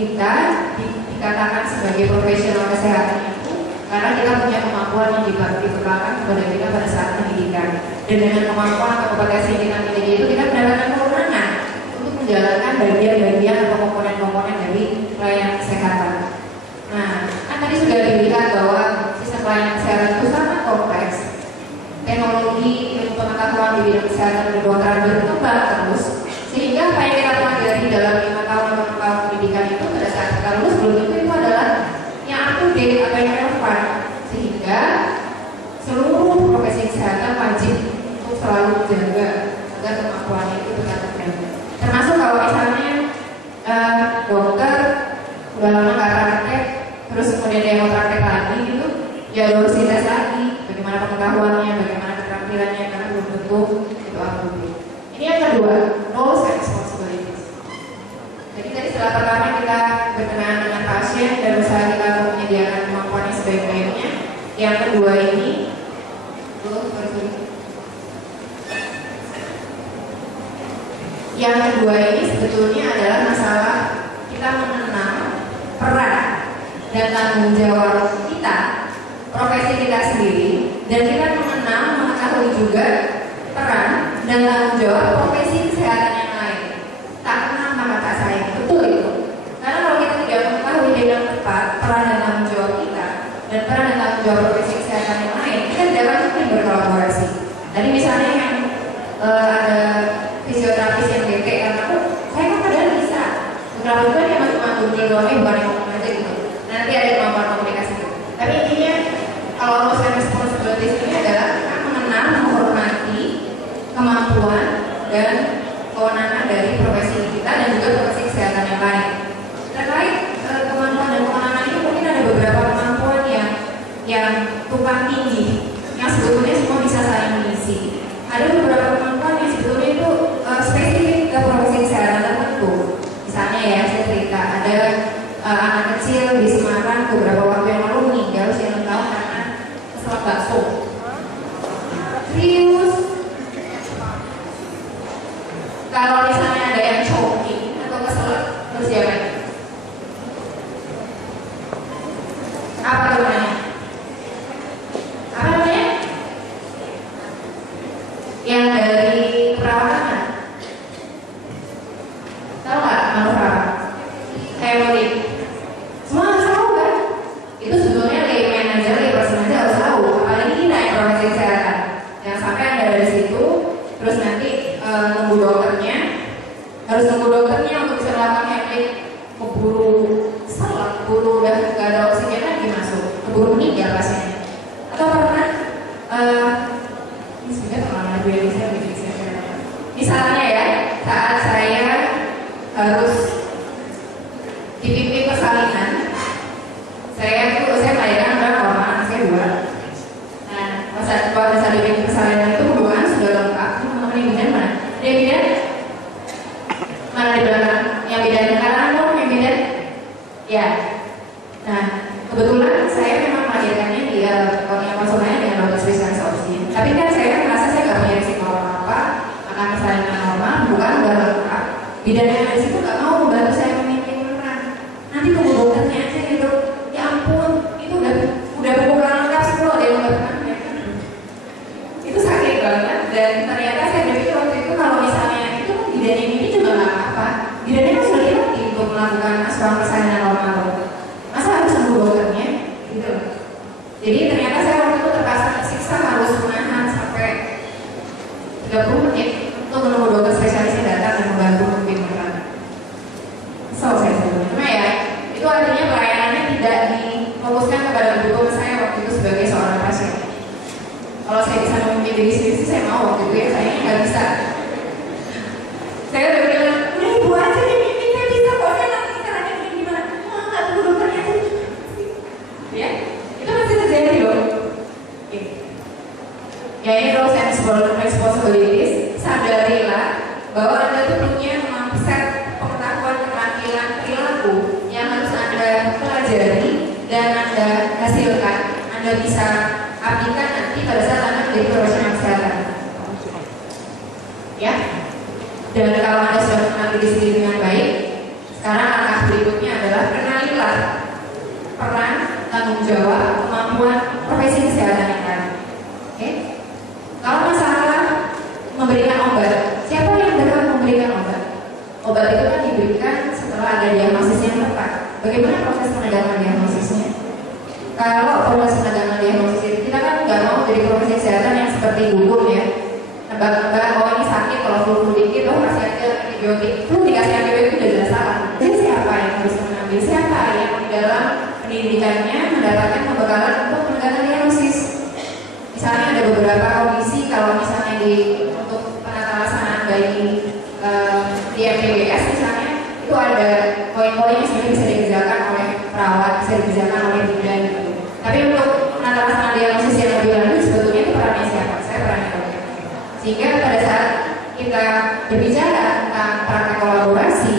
kita dikatakan sebagai profesional kesehatan itu karena kita punya kemampuan yang diberikan kepada kita pada saat pendidikan. Dan dengan kemampuan atau kompetensi kita miliki itu kita mendapatkan kewenangan untuk menjalankan bagian-bagian atau komponen-komponen dari pelayanan kesehatan. Nah, kan tadi sudah dilihat bahwa sistem pelayanan kesehatan itu sangat kompleks. Teknologi, ilmu pengetahuan di bidang kesehatan dan kedokteran berkembang terus, sehingga apa yang kita pelajari dalam 5 tahun pendidikan itu pada saat kita lulus belum tentu itu adalah yang up to date atau yang relevan, sehingga seluruh profesi kesehatan wajib untuk selalu menjaga agar kemampuannya itu tetap terjaga. Termasuk kalau misalnya dokter udah lama nggak praktek, terus kemudian dia mau praktek lagi gitu, ya harus dites lagi bagaimana pengetahuannya, bagaimana keterampilannya, karena belum tentu itu up-to-date. Ini yang kedua, roles and responsibilities. Jadi tadi setelah pertama kita berkenaan dengan pasien dan usaha kita untuk menyediakan kemampuannya sebaik-baiknya. Yang kedua ini, sebetulnya adalah masalah kita mengenal peran dan tanggung jawab kita, profesi kita sendiri, dan kita mengetahui juga peran dan tanggung jawab profesi kesehatan yang lain. Tak kenal maka tak sayang, betul itu. Karena kalau kita tidak mengetahui dengan tepat peran dan tanggung jawab kita dan peran dan tanggung jawab profesi kesehatan yang lain, kita tidak akan mungkin berkolaborasi. Tadi misalnya yang ada fisioterapis yang bete karena saya kan padahal bisa. Beberapa kan emang cuma google doang, bukan yang ngomong aja gitu. Nanti ada kemampuan komunikasi gitu. Tapi intinya kalau urusan responsibilities ini adalah kita mengenal, menghormati kemampuan dan kewenangan dari profesi kita dan juga profesi kesehatan yang lain. Terkait kemampuan dan kewenangan ini mungkin ada beberapa kemampuan yang tumpang tinggi yang sebetulnya semua bisa saling mengisi. Ada beberapa kemampuan yang sebetulnya itu spesifik ke profesi kesehatan tertentu. Misalnya ya, saya cerita ada anak kecil di Semarang beberapa waktu yang lalu meninggal usia 6 tahun karena keselak bakso. Serius. Kalau misalnya ada yang choking atau keselak, terus siapa? Apa namanya? Apa namanya? Yang dari perawatan. Tahu nggak manuver? Hemodik. Semua harus tahu kan? Itu sebetulnya layman aja, layperson aja harus tahu. Apalagi kita yang profesi kesehatan. Yang sampai ada dari situ, terus nanti nunggu dokternya, harus nunggu dokternya untuk bisa melakukan hemodik, keburu selak, keburu udah nggak ada oksigen lagi masuk, keburu meninggal pasiennya. Atau pernah ini sebenarnya pengalaman gue bisa. Misalnya ya, saat saya harus dipimpin persalinan, saya melahirkan anak normal, anak saya 2. Nah, pada saat dipimpin persalinan itu hubungan sudah lengkap. Teman-teman yang bidan mana? Dia bidan mana di belakang? Yang bidan kanan dong, yang bidan? Ya. Nah, kebetulan saya memang melahirkannya di yang konsultannya dengan dokter spesialis obstetrik. Tapi kan saya merasa saya nggak punya risiko apa-apa, akan persalinan normal, bukan udah lengkap. Bidan yang dari situ nggak mau membantu saya memimpin beneran. Nanti tunggu dokternya aja gitu. Ya ampun, itu udah bukan lengkap semua ada yang nggak ya. Itu sakit banget dan ternyata saya berpikir waktu itu kalau misalnya itu kan bidannya ini juga nggak apa-apa. Bidannya kan sudah dilatih untuk melakukan asuhan persalinan normal. Masa harus nunggu dokternya? Gitu. Jadi ternyata saya waktu itu tersiksa harus menahan sampai 30 menit untuk menunggu dokter spesialisnya datang dan membantu memimpin beneran. So saya sebetulnya. Cuma ya, itu artinya pelayanannya tidak difokuskan kepada kebutuhan saya waktu itu sebagai seorang pasien. Kalau saya bisa memimpin diri sendiri sih saya mau waktu itu ya, saya nggak bisa. Saya udah bilang, udah ibu aja nih mimpin, saya bisa kok, saya nanti caranya gimana? Nggak tunggu dokternya aja. Ya, itu masih terjadi loh. Ya ini kalau saya responsibilities, sadarilah bahwa Anda tuh punya set pengetahuan, keterampilan, perilaku yang harus Anda pelajari dan Anda hasilkan. Anda bisa aplikasikan nanti pada saat Anda menjadi profesional kesehatan. Ya. Dan kalau Anda sudah mengenal diri sendiri dengan baik, sekarang langkah berikutnya adalah kenalilah peran, tanggung jawab, kemampuan profesi kesehatan yang lain. Oke? Kalau masalah memberikan obat, siapa yang berhak memberikan obat? Obat itu kan diberikan setelah ada diagnosis yang tepat. Bagaimana proses penegakan diagnosisnya? Kalau proses penegakan diagnosis itu kita kan nggak mau jadi profesi kesehatan yang seperti dulu ya. Nebak-nebak, oh ini sakit, kalau flu dikit, oh kasih aja antibiotik. Flu dikasih antibiotik udah jelas salah. Jadi siapa yang harus mengambil? Siapa yang di dalam pendidikannya mendapatkan pembekalan untuk penegakan diagnosis? Misalnya ada beberapa kondisi, kalau misalnya untuk penata laksanaan bayi di MPBS misalnya, itu ada poin-poin yang sebenarnya bisa dikerjakan oleh perawat, bisa dikerjakan oleh bidan gitu. Tapi untuk penata laksanaan diagnosis yang lebih lanjut sebetulnya itu perannya siapa? Saya perannya dokter. Sehingga pada saat kita berbicara tentang praktek kolaborasi,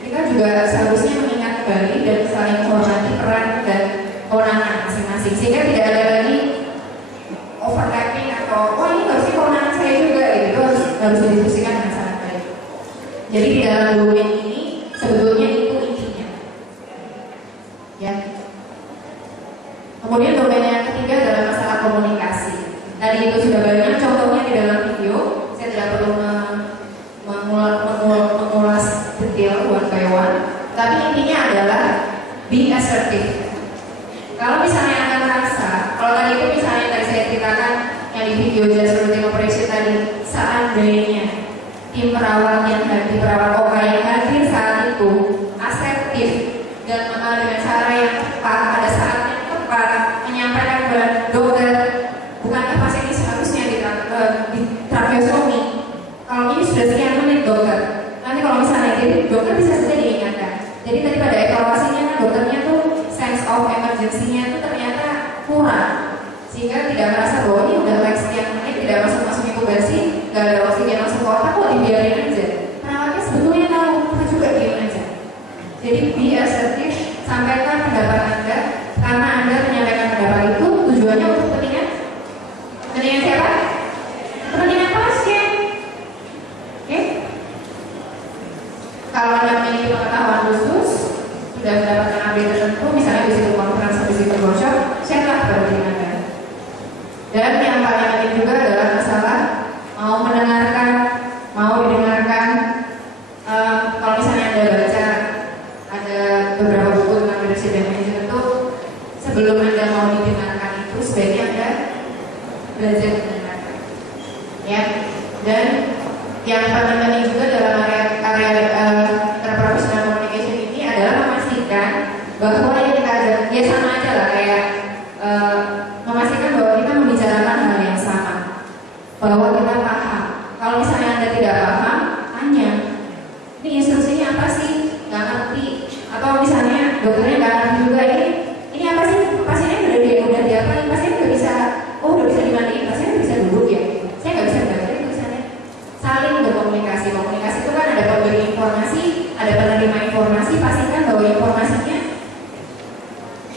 kita juga seharusnya mengingat kembali dan saling menghormati peran dan kewenangan masing-masing, sehingga tidak ada lagi overlapping atau oh ini harusnya kewenangan saya juga gitu, harus didiskusikan dengan sangat baik. Jadi di dalam domain ini sebetulnya itu intinya. Ya. Kemudian domain yang ketiga adalah masalah komunikasi. Tadi itu sudah banyak contohnya di dalam video. Saya tidak perlu mengulas detail one by one. Tapi intinya adalah be assertive. Kalau misalnya Anda merasa, kalau tadi itu misalnya tadi saya ceritakan yang di video just routine operation tadi, seandainya tim perawat OKA yang hadir saat itu asertif dan dengan cara yang tepat pada saat yang tepat menyampaikan kepada dokter, bukankah pasien ini seharusnya di tracheostomi? Kalau ini sudah sekian menit dokter, nanti kalau misalnya jadi dokter bisa saja diingatkan. Jadi tadi pada evaluasinya kan dokternya tuh sense of emergency-nya tuh ternyata kurang, sehingga tidak merasa bahwa ini udah like sekian menit tidak masuk inkubasi, nggak ada oksigen masuk ke otak, kok dibiarin aja. Perawatnya sebetulnya tahu, kita juga diam aja. Jadi be assertive, sampaikan pendapat Anda, karena Anda menyampaikan pendapat itu tujuannya untuk kepentingan siapa? Kepentingan pasien. Oke? Kalau Anda memiliki pengetahuan khusus, sudah mendapatkan update tertentu, misalnya di situ conference atau di situ workshop, share-lah kepada tim Anda. Dan yang paling penting juga adalah masalah mau mendengarkan, mau didengarkan. Kalau misalnya Anda baca ada beberapa buku tentang leadership dan management itu, sebelum Anda mau didengarkan itu sebaiknya Anda belajar mendengarkan. Ya. Dan yang paling penting juga dalam area interprofessional communication ini adalah memastikan bahwa yang kita ajar, ya sama aja lah kayak memastikan bahwa kita membicarakan hal yang sama, bahwa kita paham. Kalau misalnya Anda tidak paham, tanya, ini instruksinya apa sih? Nggak ngerti. Atau misalnya dokternya nggak ngerti juga, ini apa sih? Pasiennya udah diapain? Pasiennya udah bisa dimandiin, pasiennya udah bisa duduk ya. Saya nggak bisa baca itu misalnya. Saling berkomunikasi. Komunikasi itu kan ada pemberi informasi, ada penerima informasi. Pastikan bahwa informasinya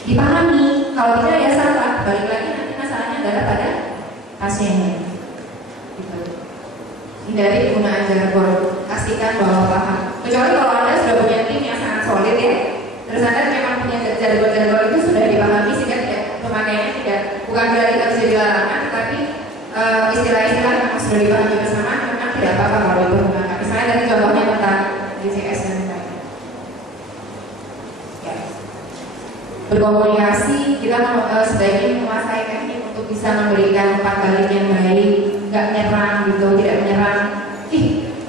dipahami. Kalau tidak ya salah. Balik lagi nanti masalahnya adalah pada pasiennya. Gitu. Hindari penggunaan jargon. Pastikan bahwa paham. Kecuali kalau Anda sudah punya tim yang sangat solid ya, terus Anda memang punya jargon-jargon itu sudah dipahami sehingga tidak pemakaiannya tidak, bukan berarti harus jadi larangan, tapi istilah-istilah yang sudah dipahami bersama memang tidak apa-apa kalau dipergunakan. Misalnya tadi contohnya tentang DCS dan lain-lain. Ya. Berkomunikasi, kita sebaiknya menguasai teknik untuk bisa memberikan umpan balik yang baik, nggak menyerang gitu, tidak menyerang.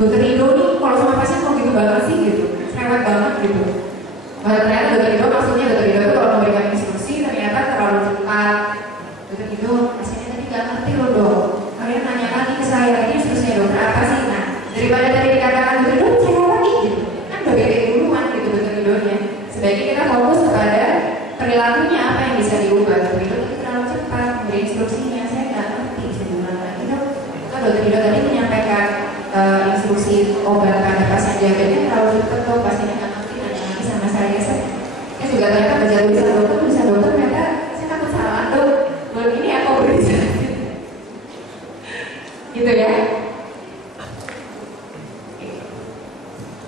Dokter Indo nih kalau sama pasien kok gitu banget sih gitu, cerewet banget gitu. Ternyata dokter Indo maksudnya dokter Indo itu kalau memberikan instruksi ternyata terlalu cepat. Dokter Indo pasiennya tadi nggak ngerti loh dok. Kalian nanya lagi ke saya, ini instruksinya dokter apa sih? Nah daripada tadi dikatakan dokter Indo cerewet lagi gitu, kan udah beda duluan gitu dokter Indonya. Sebaiknya kita fokus kepada perilakunya apa yang bisa diubah. Dokter Indo itu terlalu cepat memberi instruksinya, saya nggak ngerti bisa diulang lagi dok. Dokter Indo tadi menyampaikan instruksi obat pada pasien diabetes terlalu cepat dok, pasiennya nggak ngerti, nanya lagi sama saya juga ternyata belajar bisa dokter ternyata saya takut salah dok, buat ini aku belajar gitu ya.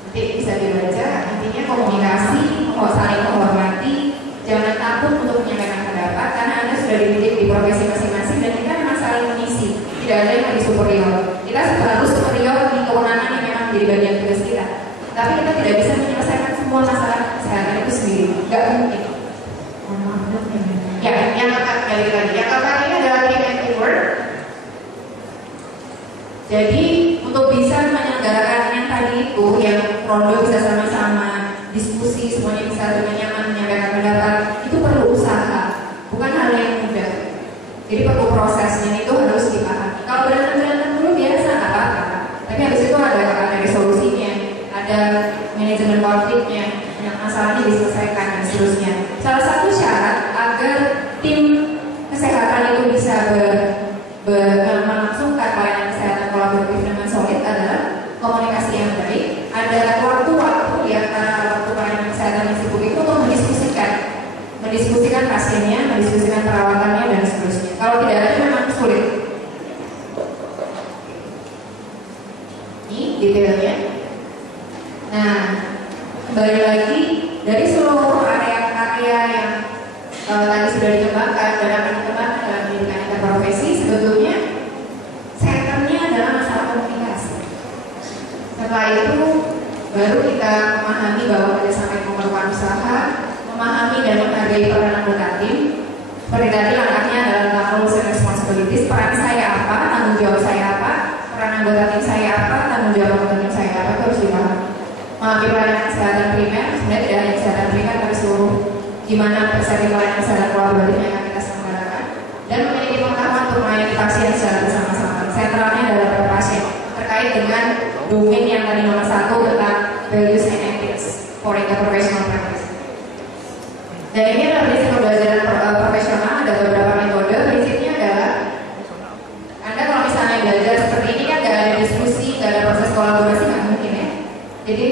Nanti bisa dibaca, intinya komunikasi, saling menghormati, jangan takut untuk menyampaikan pendapat karena Anda sudah dididik di profesi masing-masing dan kita memang saling mengisi, tidak ada yang lebih superior. Kita harus superior di kewenangan yang memang menjadi bagian tugas kita. Tapi kita tidak bisa menyelesaikan semua masalah kesehatan itu sendiri, nggak mungkin. Ya, yang keempat ini adalah team and teamwork. Jadi untuk bisa menyelenggarakan yang tadi itu, yang rondo bisa sama-sama, diskusi semuanya bisa dengan nyaman menyampaikan pendapat, itu perlu usaha, bukan hal yang mudah. Jadi perlu prosesnya itu harus dipahami. Kalau berantem dulu biasa nggak apa-apa, tapi habis itu ada resolusinya, ada manajemen konfliknya, yang masalahnya diselesaikan dan seterusnya. Salah satu syarat agar tim kesehatan itu bisa melangsungkan pelayanan kesehatan kolaboratif dengan solid adalah komunikasi yang baik. Ada waktu-waktu di antara waktu pelayanan kesehatan yang sibuk itu untuk mendiskusikan pasiennya, mendiskusikan perawatannya dan seterusnya. Kalau tidak ada memang sulit. Ini detailnya. Nah, kembali lagi dari seluruh area-area yang tadi sudah dikembangkan dan akan dikembangkan dalam pendidikan interprofesi, sebetulnya centernya adalah masalah komunikasi. Setelah itu baru kita memahami bahwa kerjasama itu memerlukan usaha, memahami dan menghargai peran anggota tim. Seperti tadi langkahnya adalah tentang roles and responsibilities, peran saya apa jawab saya apa, peran anggota tim saya apa, tanggung jawab anggota tim saya apa, itu harus dipahami. Mengambil pelayanan kesehatan primer, sebenarnya tidak hanya kesehatan primer, tapi seluruh gimana setting pelayanan kesehatan kolaboratif yang akan kita selenggarakan, dan memiliki pengetahuan untuk melayani pasien secara bersama-sama. Sentralnya adalah pada pasien, terkait dengan domain yang tadi nomor 1 tentang values and ethics for the professional practice. Dan ini adalah prinsip pembelajaran profesional, ada beberapa metode. Prinsipnya adalah Anda kalau misalnya belajar seperti ini kan gak ada diskusi, gak ada proses kolaborasi, nggak mungkin ya. Jadi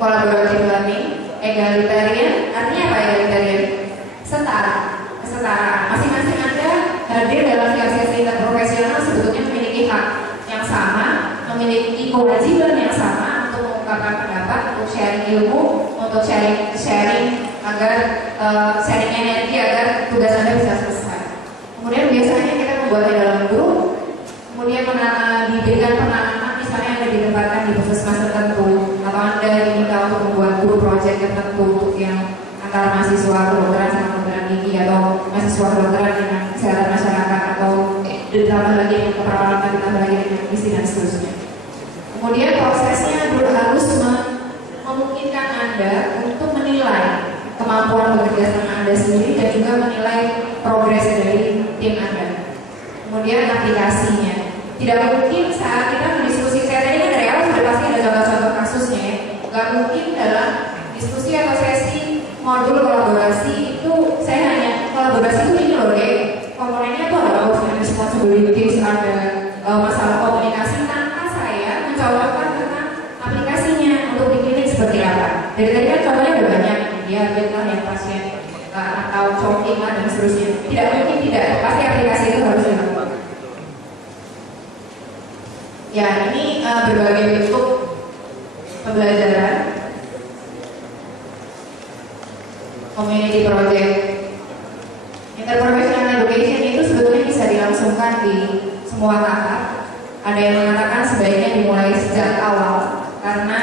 collaborative learning, egalitarian, artinya apa egalitarian? Setara, kesetaraan. Masing-masing Anda hadir dalam sesi interprofesional sebetulnya memiliki hak yang sama, memiliki kewajiban yang sama untuk mengungkapkan pendapat, untuk sharing ilmu, untuk sharing agar sharing energi agar tugas Anda bisa selesai. Kemudian biasanya kita membuatnya dalam grup, kemudian diberikan penanganan, misalnya Anda ditempatkan di puskesmas tertentu, atau Anda diminta untuk membuat grup project tertentu untuk yang antara mahasiswa kedokteran sama kedokteran gigi, atau mahasiswa kedokteran dengan kesehatan masyarakat, atau ditambah lagi dengan keperawatan, ditambah lagi dengan gizi dan seterusnya. Kemudian prosesnya harus memungkinkan Anda untuk menilai kemampuan bekerja sama Anda sendiri dan juga menilai progres dari tim Anda. Kemudian aplikasinya, tidak mungkin saat kita berdiskusi, saya tadi kan dari awal sudah pasti ada contoh-contoh kasusnya ya. Gak mungkin dalam diskusi atau sesi modul kolaborasi itu saya hanya kolaborasi itu ini loh deh, komponennya tuh ada roles and responsibilities, ada masalah komunikasi, tanpa saya mencontohkan tentang aplikasinya untuk di seperti apa. Dari tadi kan contohnya udah banyak, dia biarlah yang pasien atau choking dan seterusnya. Tidak mungkin tidak, pasti aplikasi itu harus dilakukan. Ya, ini berbagai bentuk pembelajaran, community project, interprofessional education itu sebetulnya bisa dilangsungkan di semua tahap. Ada yang mengatakan sebaiknya dimulai sejak awal karena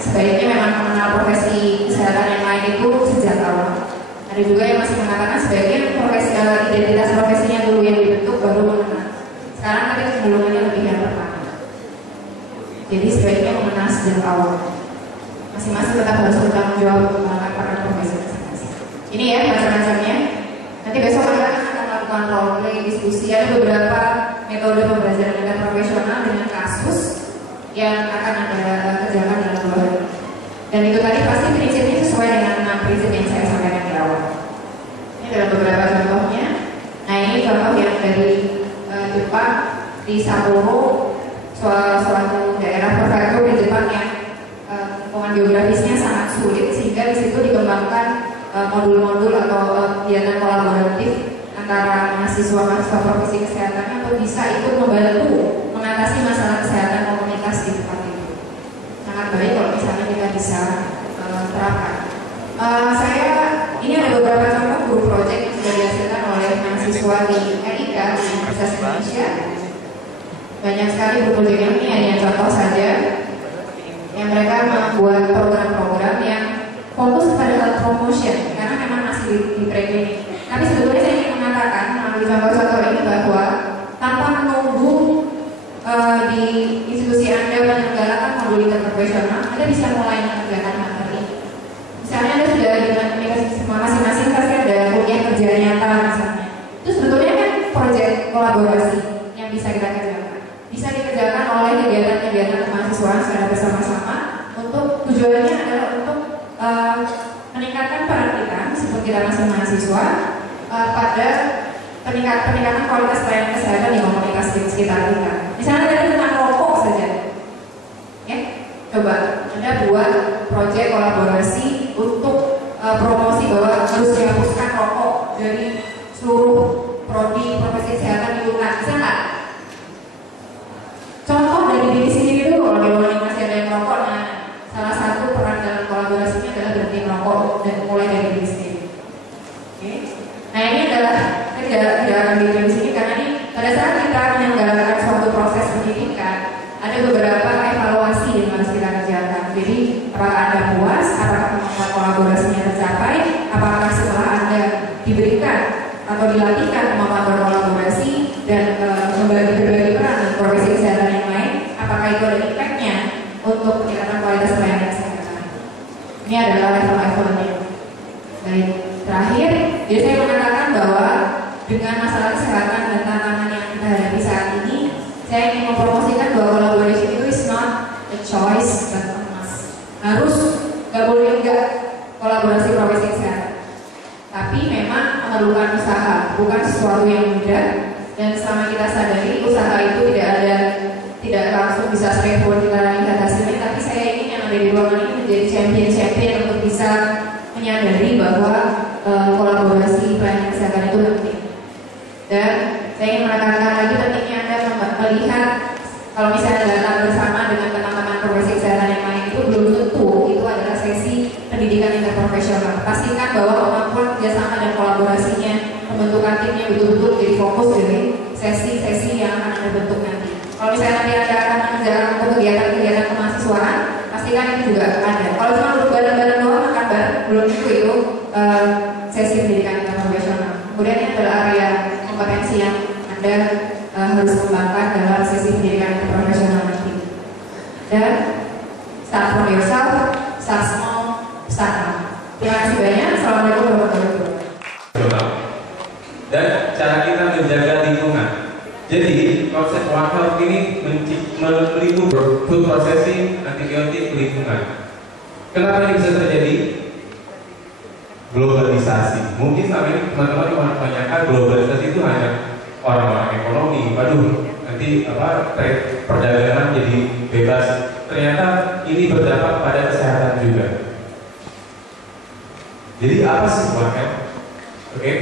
sebaiknya memang mengenal profesi kesehatan yang lain itu sejak awal. Ada juga yang masih mengatakan sebaiknya identitas profesinya dulu yang dibentuk baru mengenal. Sekarang tadi kecenderungannya lebih yang pertama. Jadi sebaiknya mengenal sejak awal. Masing-masing tetap harus bertanggung jawab untuk mengenal peran profesi masing-masing. Ini ya macam-macamnya. Nanti besok kita akan melakukan role play, diskusi. Ada beberapa metode pembelajaran interprofesional dengan kasus yang akan Anda kerjakan dalam 2 hari. Dan itu tadi pasti prinsipnya sesuai dengan 6 prinsip yang saya sampaikan di awal. Ini adalah beberapa contohnya. Nah, ini contoh yang dari Jepang, di Sapporo, suatu daerah prefektur di Jepang yang lingkungan geografisnya sangat sulit, sehingga di situ dikembangkan modul-modul atau kegiatan kolaboratif antara mahasiswa profesi kesehatannya untuk bisa ikut membantu mengatasi masalah kesehatan komunitas di tempat itu. Sangat baik kalau misalnya kita bisa terapkan. Ini ada beberapa contoh group project yang sudah dihasilkan oleh mahasiswa di EIK di Universitas Indonesia. Banyak sekali group project ini hanya contoh saja, yang mereka membuat program-program yang fokus pada health promotion karena memang masih di pre-klinik. Tapi sebetulnya saya ingin mengatakan melalui contoh-contoh ini bahwa tanpa menunggu di institusi Anda menyelenggarakan modul interprofesional, Anda bisa mulai mengerjakan materi. Misalnya Anda sudah di masing-masing pasti ada kuliah kerja nyata misalnya. Itu sebetulnya kan proyek kolaborasi yang bisa kita kerjakan. Bisa dikerjakan oleh kegiatan-kegiatan kemahasiswaan secara bersama-sama untuk tujuannya adalah untuk meningkatkan peran kita meskipun kita masih mahasiswa pada peningkatan kualitas pelayanan kesehatan di komunitas di sekitar kita. Misalnya tadi tentang rokok saja, ya, coba Anda buat proyek kolaborasi untuk promosi bahwa harus dihapuskan rokok dari seluruh prodi profesi kesehatan di UNAD, bisa nggak? Contoh dari diri sendiri dulu, kalau di luar masih ada yang merokok, nah salah satu peran dalam kolaborasinya adalah berhenti merokok dan mulai dari diri sendiri. Oke. Nah ini adalah tidak akan ditulis di sini karena ini pada saat kita menyelenggarakan suatu proses pendidikan ada beberapa evaluasi yang harus kita kerjakan. Jadi apakah Anda puas, apakah kemampuan kolaborasinya tercapai, apakah setelah Anda diberikan atau dilatihkan kemampuan berkolaborasi dan berbagi peran dengan profesi kesehatan yang lain, apakah itu ada impact-nya untuk peningkatan kualitas pelayanan kesehatan? Ini adalah level-levelnya. Baik, terakhir, jadi saya mengatakan bahwa dengan masalah kesehatan dan tantangan yang kita hadapi saat ini, saya ingin mempromosikan bahwa collaboration itu is not a choice but a must. Harus, nggak boleh enggak kolaborasi profesi kesehatan. Tapi memang memerlukan usaha, bukan sesuatu yang mudah. Dan selama kita sadari usaha itu tidak langsung bisa straightforward kita lihat hasilnya, tapi saya ingin yang ada di ruangan ini menjadi champion untuk bisa menyadari bahwa kolaborasi pelayanan kesehatan itu penting. Dan saya ingin menekankan lagi pentingnya Anda melihat kalau misalnya datang bersama dengan teman-teman profesi kesehatan yang lain itu belum tentu itu adalah sesi pendidikan interprofesional. Pastikan bahwa kemampuan kerjasama dan kolaborasinya, pembentukan timnya betul-betul jadi fokus dari sesi-sesi yang akan Anda bentuk nanti. Kalau misalnya nanti Anda akan mengerjakan untuk kegiatan-kegiatan kemahasiswaan, pastikan itu juga ada. Kalau cuma duduk bareng-bareng doang makan bareng, belum tentu itu sesi pendidikan interprofesional. Kemudian ini adalah area kompetensi yang Anda harus kembangkan dalam sesi pendidikan interprofesional nanti. Dan start from yourself, start small, start now. Terima kasih banyak. Assalamualaikum warahmatullahi wabarakatuh. Dan cara kita menjaga lingkungan. Jadi konsep One Health ini melingkup food processing, antibiotik, lingkungan. Kenapa ini bisa terjadi? Globalisasi. Mungkin selama ini teman-teman menyangka globalisasi itu hanya orang-orang ekonomi. Waduh, nanti perdagangan jadi bebas. Ternyata ini berdampak pada kesehatan juga. Jadi apa sih One Health? Oke.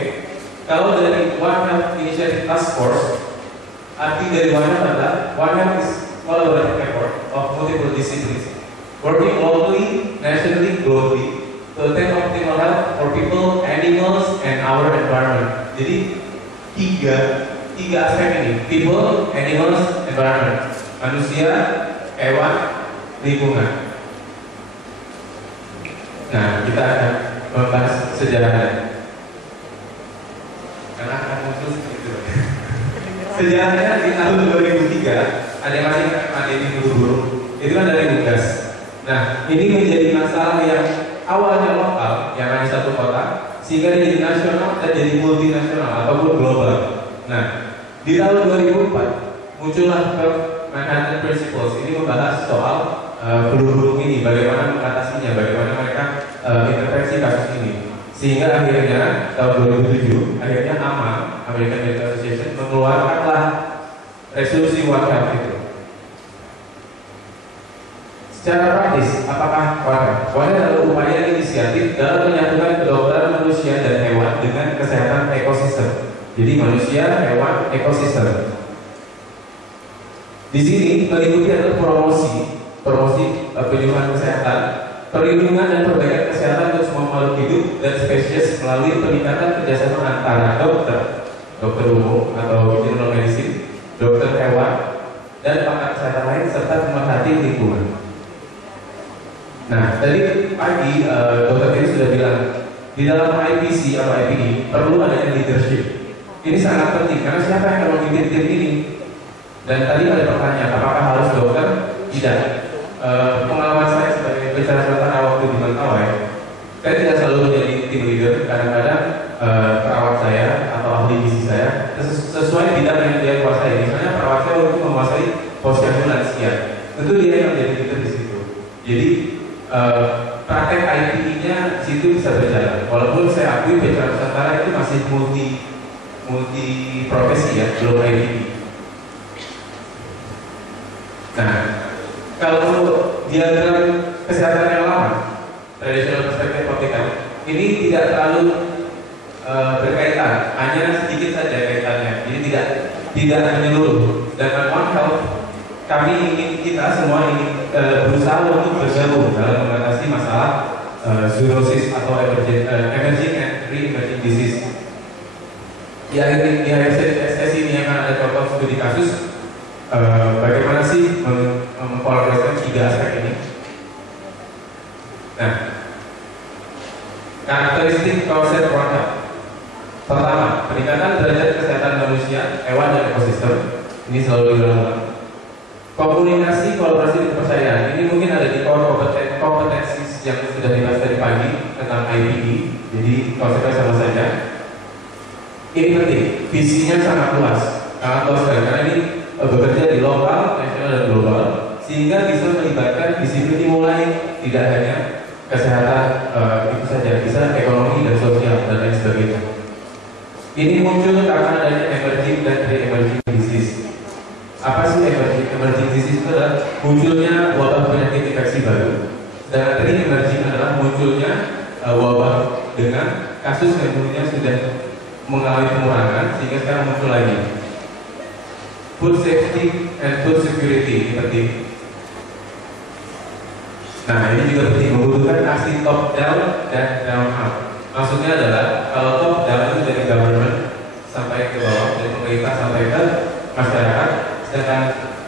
Kalau dari One Health Initiative Task Force, arti dari One Health adalah One Health is collaborative effort of multiple disciplines working locally, nationally, globally to attain optimal health for people, animals, and our environment. Jadi tiga aspek ini: people, animals, environment. Manusia, hewan, lingkungan. Nah, kita akan membahas sejarahnya. Karena akan muncul gitu. Sejarahnya di tahun 2003 ada yang masih pandemi flu burung. Itu kan dari Unggas. Nah, ini menjadi masalah yang awalnya lokal, yang hanya satu kota, sehingga jadi nasional dan jadi multinasional ataupun global. Nah, di tahun 2004 muncullah Manhattan Principles. Ini membahas soal flu burung ini, bagaimana mengatasinya, bagaimana mereka intervensi kasus ini. Sehingga akhirnya tahun 2007, akhirnya AMA, American Medical Association, mengeluarkanlah resolusi One Health itu. Secara praktis, apakah One Health? One Health adalah upaya inisiatif dalam menyatukan kedokteran manusia dan hewan dengan kesehatan ekosistem. Jadi manusia, hewan, ekosistem. Di sini meliputi adalah promosi penyuluhan kesehatan, perlindungan dan perbaikan kesehatan untuk semua makhluk hidup dan spesies melalui peningkatan kerjasama antara dokter umum atau general medicine, dokter hewan, dan pakar kesehatan lain serta pemerhati lingkungan. Nah, tadi pagi dokter ini sudah bilang di dalam IPC atau IPI perlu adanya leadership. Ini sangat penting karena siapa yang akan memimpin tim ini? Dan tadi ada pertanyaan, apakah harus dokter? Tidak. Pengalaman saya sebagai pengacara sementara waktu di Mentawai, saya tidak selalu menjadi tim leader. Kadang-kadang perawat saya atau ahli gizi saya sesuai bidang yang dia kuasai. Misalnya perawat saya untuk menguasai posyandu lansia, tentu dia yang menjadi leader di situ. Jadi praktek IPI-nya situ bisa berjalan. Walaupun saya akui pengacara Nusantara itu masih multi profesi ya, belum IPI. Nah, kalau diagram kesehatan yang lama, traditional perspective public health, ini tidak terlalu berkaitan, hanya sedikit saja kaitannya. Jadi tidak menyeluruh. Dan One Health, kita semua ingin berusaha untuk bergabung dalam mengatasi masalah zoonosis atau emerging and re-emerging disease. Di akhir sesi ini akan ada contoh studi kasus bagaimana sih mengkolaborasikan tiga aspek ini. Nah, karakteristik konsep One Health. Pertama, peningkatan derajat kesehatan manusia manusia, hewan, dan ekosistem. Ini selalu diulang-ulang. Komunikasi, kolaborasi, dan kepercayaan. Ini mungkin ada di core kompetensi yang sudah dibahas tadi pagi tentang IPD. Jadi konsepnya sama saja. Ini penting, visinya sangat luas sekali karena ini bekerja di lokal, nasional, dan global, sehingga bisa melibatkan disiplin mulai tidak hanya kesehatan itu saja, bisa ekonomi dan sosial dan lain sebagainya. Ini muncul karena adanya emerging dan pre-emerging disease. Apa sih emerging disease? Itu adalah munculnya wabah penyakit infeksi baru. Dan pre-emerging adalah munculnya wabah dengan kasus yang dulunya sudah mengalami pengurangan sehingga sekarang muncul lagi. Food safety and food security ini penting. Nah, ini juga penting, membutuhkan aksi top down dan down up. Maksudnya adalah kalau top down itu dari government sampai ke bawah, dari pemerintah sampai ke masyarakat, sedangkan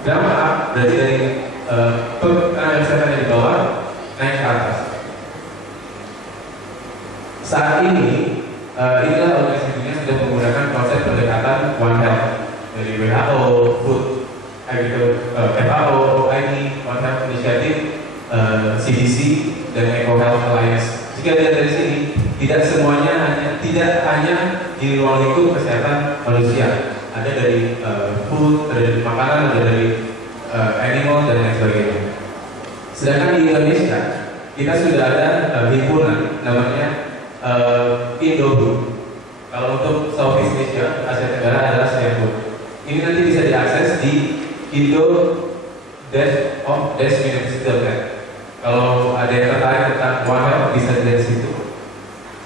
down up berarti dari masyarakat yang di bawah naik ke atas. Saat ini inilah organisasi dunia sudah menggunakan konsep pendekatan One Health dari WHO, Food, FAO, OIE, One Health Initiative, CDC, dan Eco Health Alliance. Jika dilihat dari sini, tidak hanya di ruang lingkup kesehatan manusia, ada dari food, ada dari makanan, ada dari animal dan lain sebagainya. Sedangkan di Indonesia kita sudah ada himpunan namanya Indofood. Kalau untuk Southeast Asia, Asia Tenggara adalah Seafood. Ini nanti bisa diakses di indo-of-university.net. Kalau ada yang tertarik tentang One Health bisa dari situ.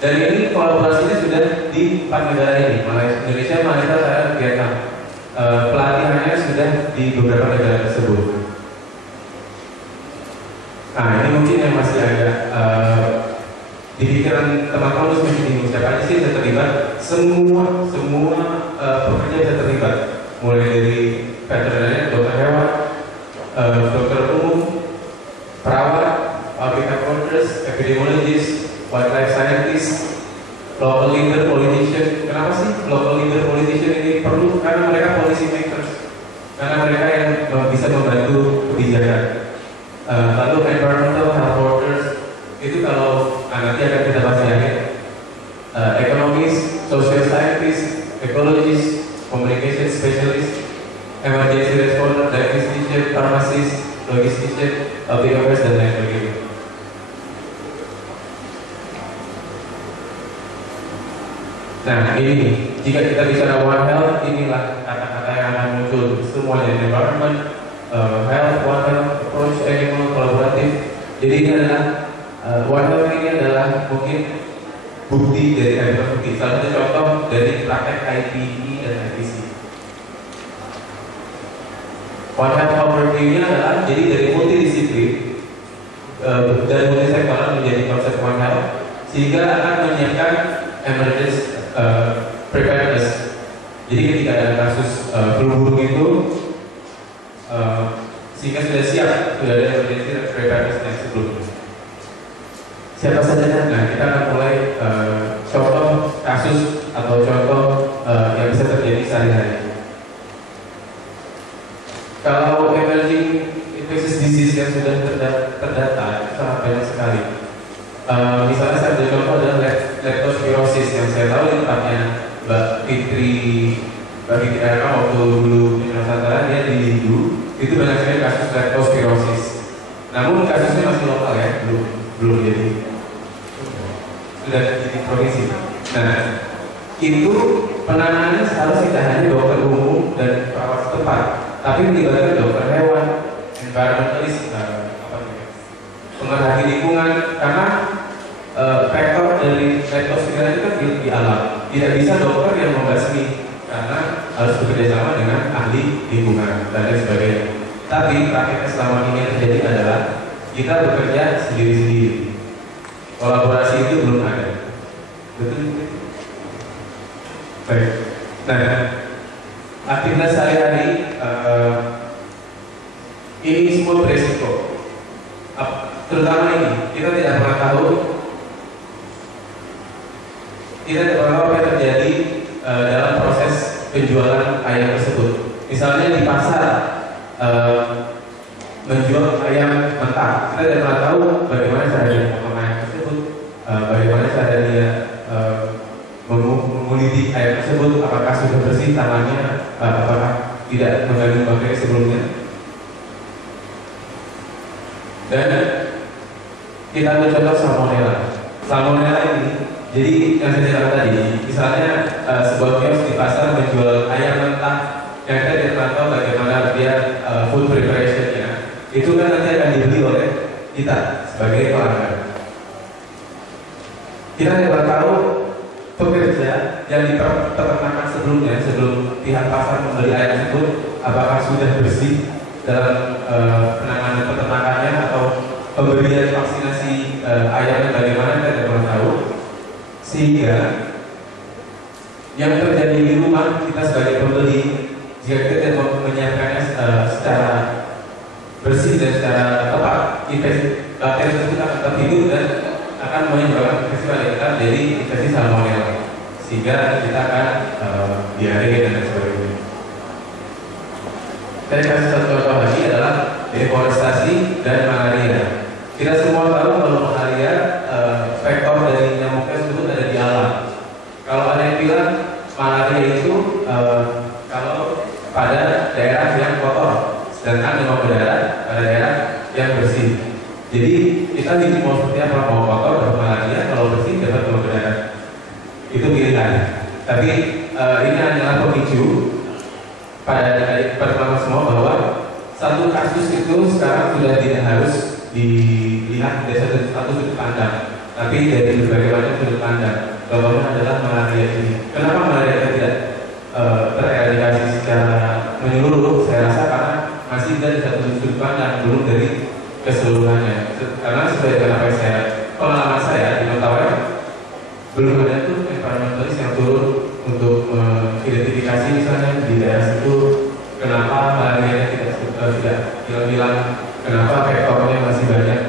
Dan ini kolaborasinya sudah di 4 negara ini, Indonesia, Malaysia, Thailand, Vietnam. Pelatihannya sudah di beberapa negara tersebut. Nah, ini mungkin yang masih agak di pikiran teman-teman harus bingung siapa aja sih yang terlibat. Semua pekerja bisa terlibat, mulai dari veterinarian, dokter hewan, dokter umum, perawat, public health workers, epidemiologist, wildlife scientist, local leader, politician. Kenapa sih local leader, politician ini perlu? Karena mereka policy makers, karena mereka yang bisa membantu kebijakan. Lalu environmental health workers itu kalau nanti akan kita bahas ya. Ekonomis, social scientist, ecologist, communication specialist, emergency responder, diagnostician, pharmacist, logistician, public affairs, dan lain sebagainya. Nah, ini jika kita bicara One Health, inilah kata-kata yang akan muncul semuanya: environment, health, One Health, approach, animal, kolaboratif. Jadi ini adalah One Health ini adalah mungkin bukti dari bukti. Salah satu contoh dari praktek IPE dan IPC. One Health overview-nya adalah jadi dari multidisiplin dan multisektoral menjadi konsep One Health, sehingga akan menyiapkan emergency preparedness. Jadi ketika ada kasus flu burung itu, sehingga sudah siap, sudah ada emergency preparedness yang sebelumnya. Siapa saja? Nah, kita akan mulai contoh kasus atau contoh yang bisa terjadi sehari-hari. Kalau emerging infectious disease yang sudah terdata sangat banyak sekali. Misalnya saya ambil contoh adalah leptospirosis yang saya tahu di tempatnya Mbak Fitri waktu dulu di Nusantara, dia di Lindu, itu banyak sekali kasus leptospirosis. Namun kasusnya masih lokal ya, belum jadi sudah jadi provinsi. Nah, itu penanganannya harus tidak hanya dokter umum dan perawat setempat, tapi melibatkan dokter hewan, environmentalist, pemerhati lingkungan, karena faktor dari leptospira itu kan di alam. Tidak bisa dokter yang membasmi, karena harus bekerjasama dengan ahli lingkungan dan lain sebagainya. Tapi prakteknya selama ini yang terjadi adalah kita bekerja sendiri-sendiri. Kolaborasi itu belum ada. Betul? Baik. Nah, aktivitas sehari-hari ini semua beresiko. Terutama ini, kita tidak pernah tahu apa yang terjadi dalam proses penjualan kondisi air tersebut, apakah sudah bersih tangannya, apakah tidak mengandung bakteri sebelumnya. Dan kita ambil contoh salmonella. Salmonella ini, jadi yang saya ceritakan tadi, misalnya sebuah kios di pasar menjual ayam mentah yang kita tidak tahu bagaimana dia food preparation-nya, itu kan nanti akan dibeli oleh kita sebagai pelanggan. Kita tidak tahu pekerja yang di peternakan sebelumnya, sebelum pihak pasar membeli ayam tersebut, apakah sudah bersih dalam penanganan peternakannya atau pemberian vaksinasi ayamnya bagaimana, kita tidak pernah tahu. Sehingga yang terjadi di rumah kita sebagai pembeli, jika kita tidak menyiapkannya secara bersih dan secara tepat, bakteri tersebut akan terhidup dan akan menyebabkan infeksi pada kita, jadi infeksi salmonella, sehingga kita akan diare dan sebagainya. Saya kasih satu contoh lagi adalah deforestasi dan malaria. Kita semua tahu kalau malaria vektor dari nyamuk tersebut ada di alam. Kalau ada yang bilang malaria itu kalau pada daerah yang kotor, sedangkan demam berdarah pada daerah yang bersih. Jadi kita mau seperti apa, mau kotor dapat malaria, kalau bersih dapat demam berdarah. Itu pilihan. Tapi ini hanyalah pemicu pada pertama semua bahwa satu kasus itu sekarang sudah tidak harus dilihat dari satu sudut pandang, tapi dari berbagai macam sudut pandang. Contohnya adalah malaria ini. Kenapa malaria tidak tereradikasi secara menyeluruh? Saya rasa karena masih dari satu sudut pandang, belum dari keseluruhannya. Karena sesuai dengan apa yang pengalaman saya di Mentawai, belum ada tuh environmentalis yang turun untuk mengidentifikasi misalnya di daerah situ kenapa malaria tidak hilang, kenapa vektornya masih banyak,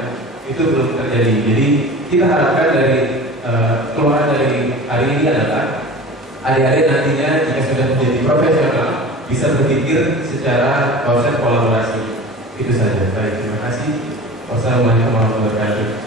itu belum terjadi. Jadi kita harapkan dari keluar dari hari ini adalah adik-adik nantinya jika sudah menjadi profesional bisa berpikir secara konsep kolaborasi. Itu saja. Baik, terima kasih. Wassalamualaikum warahmatullahi wabarakatuh.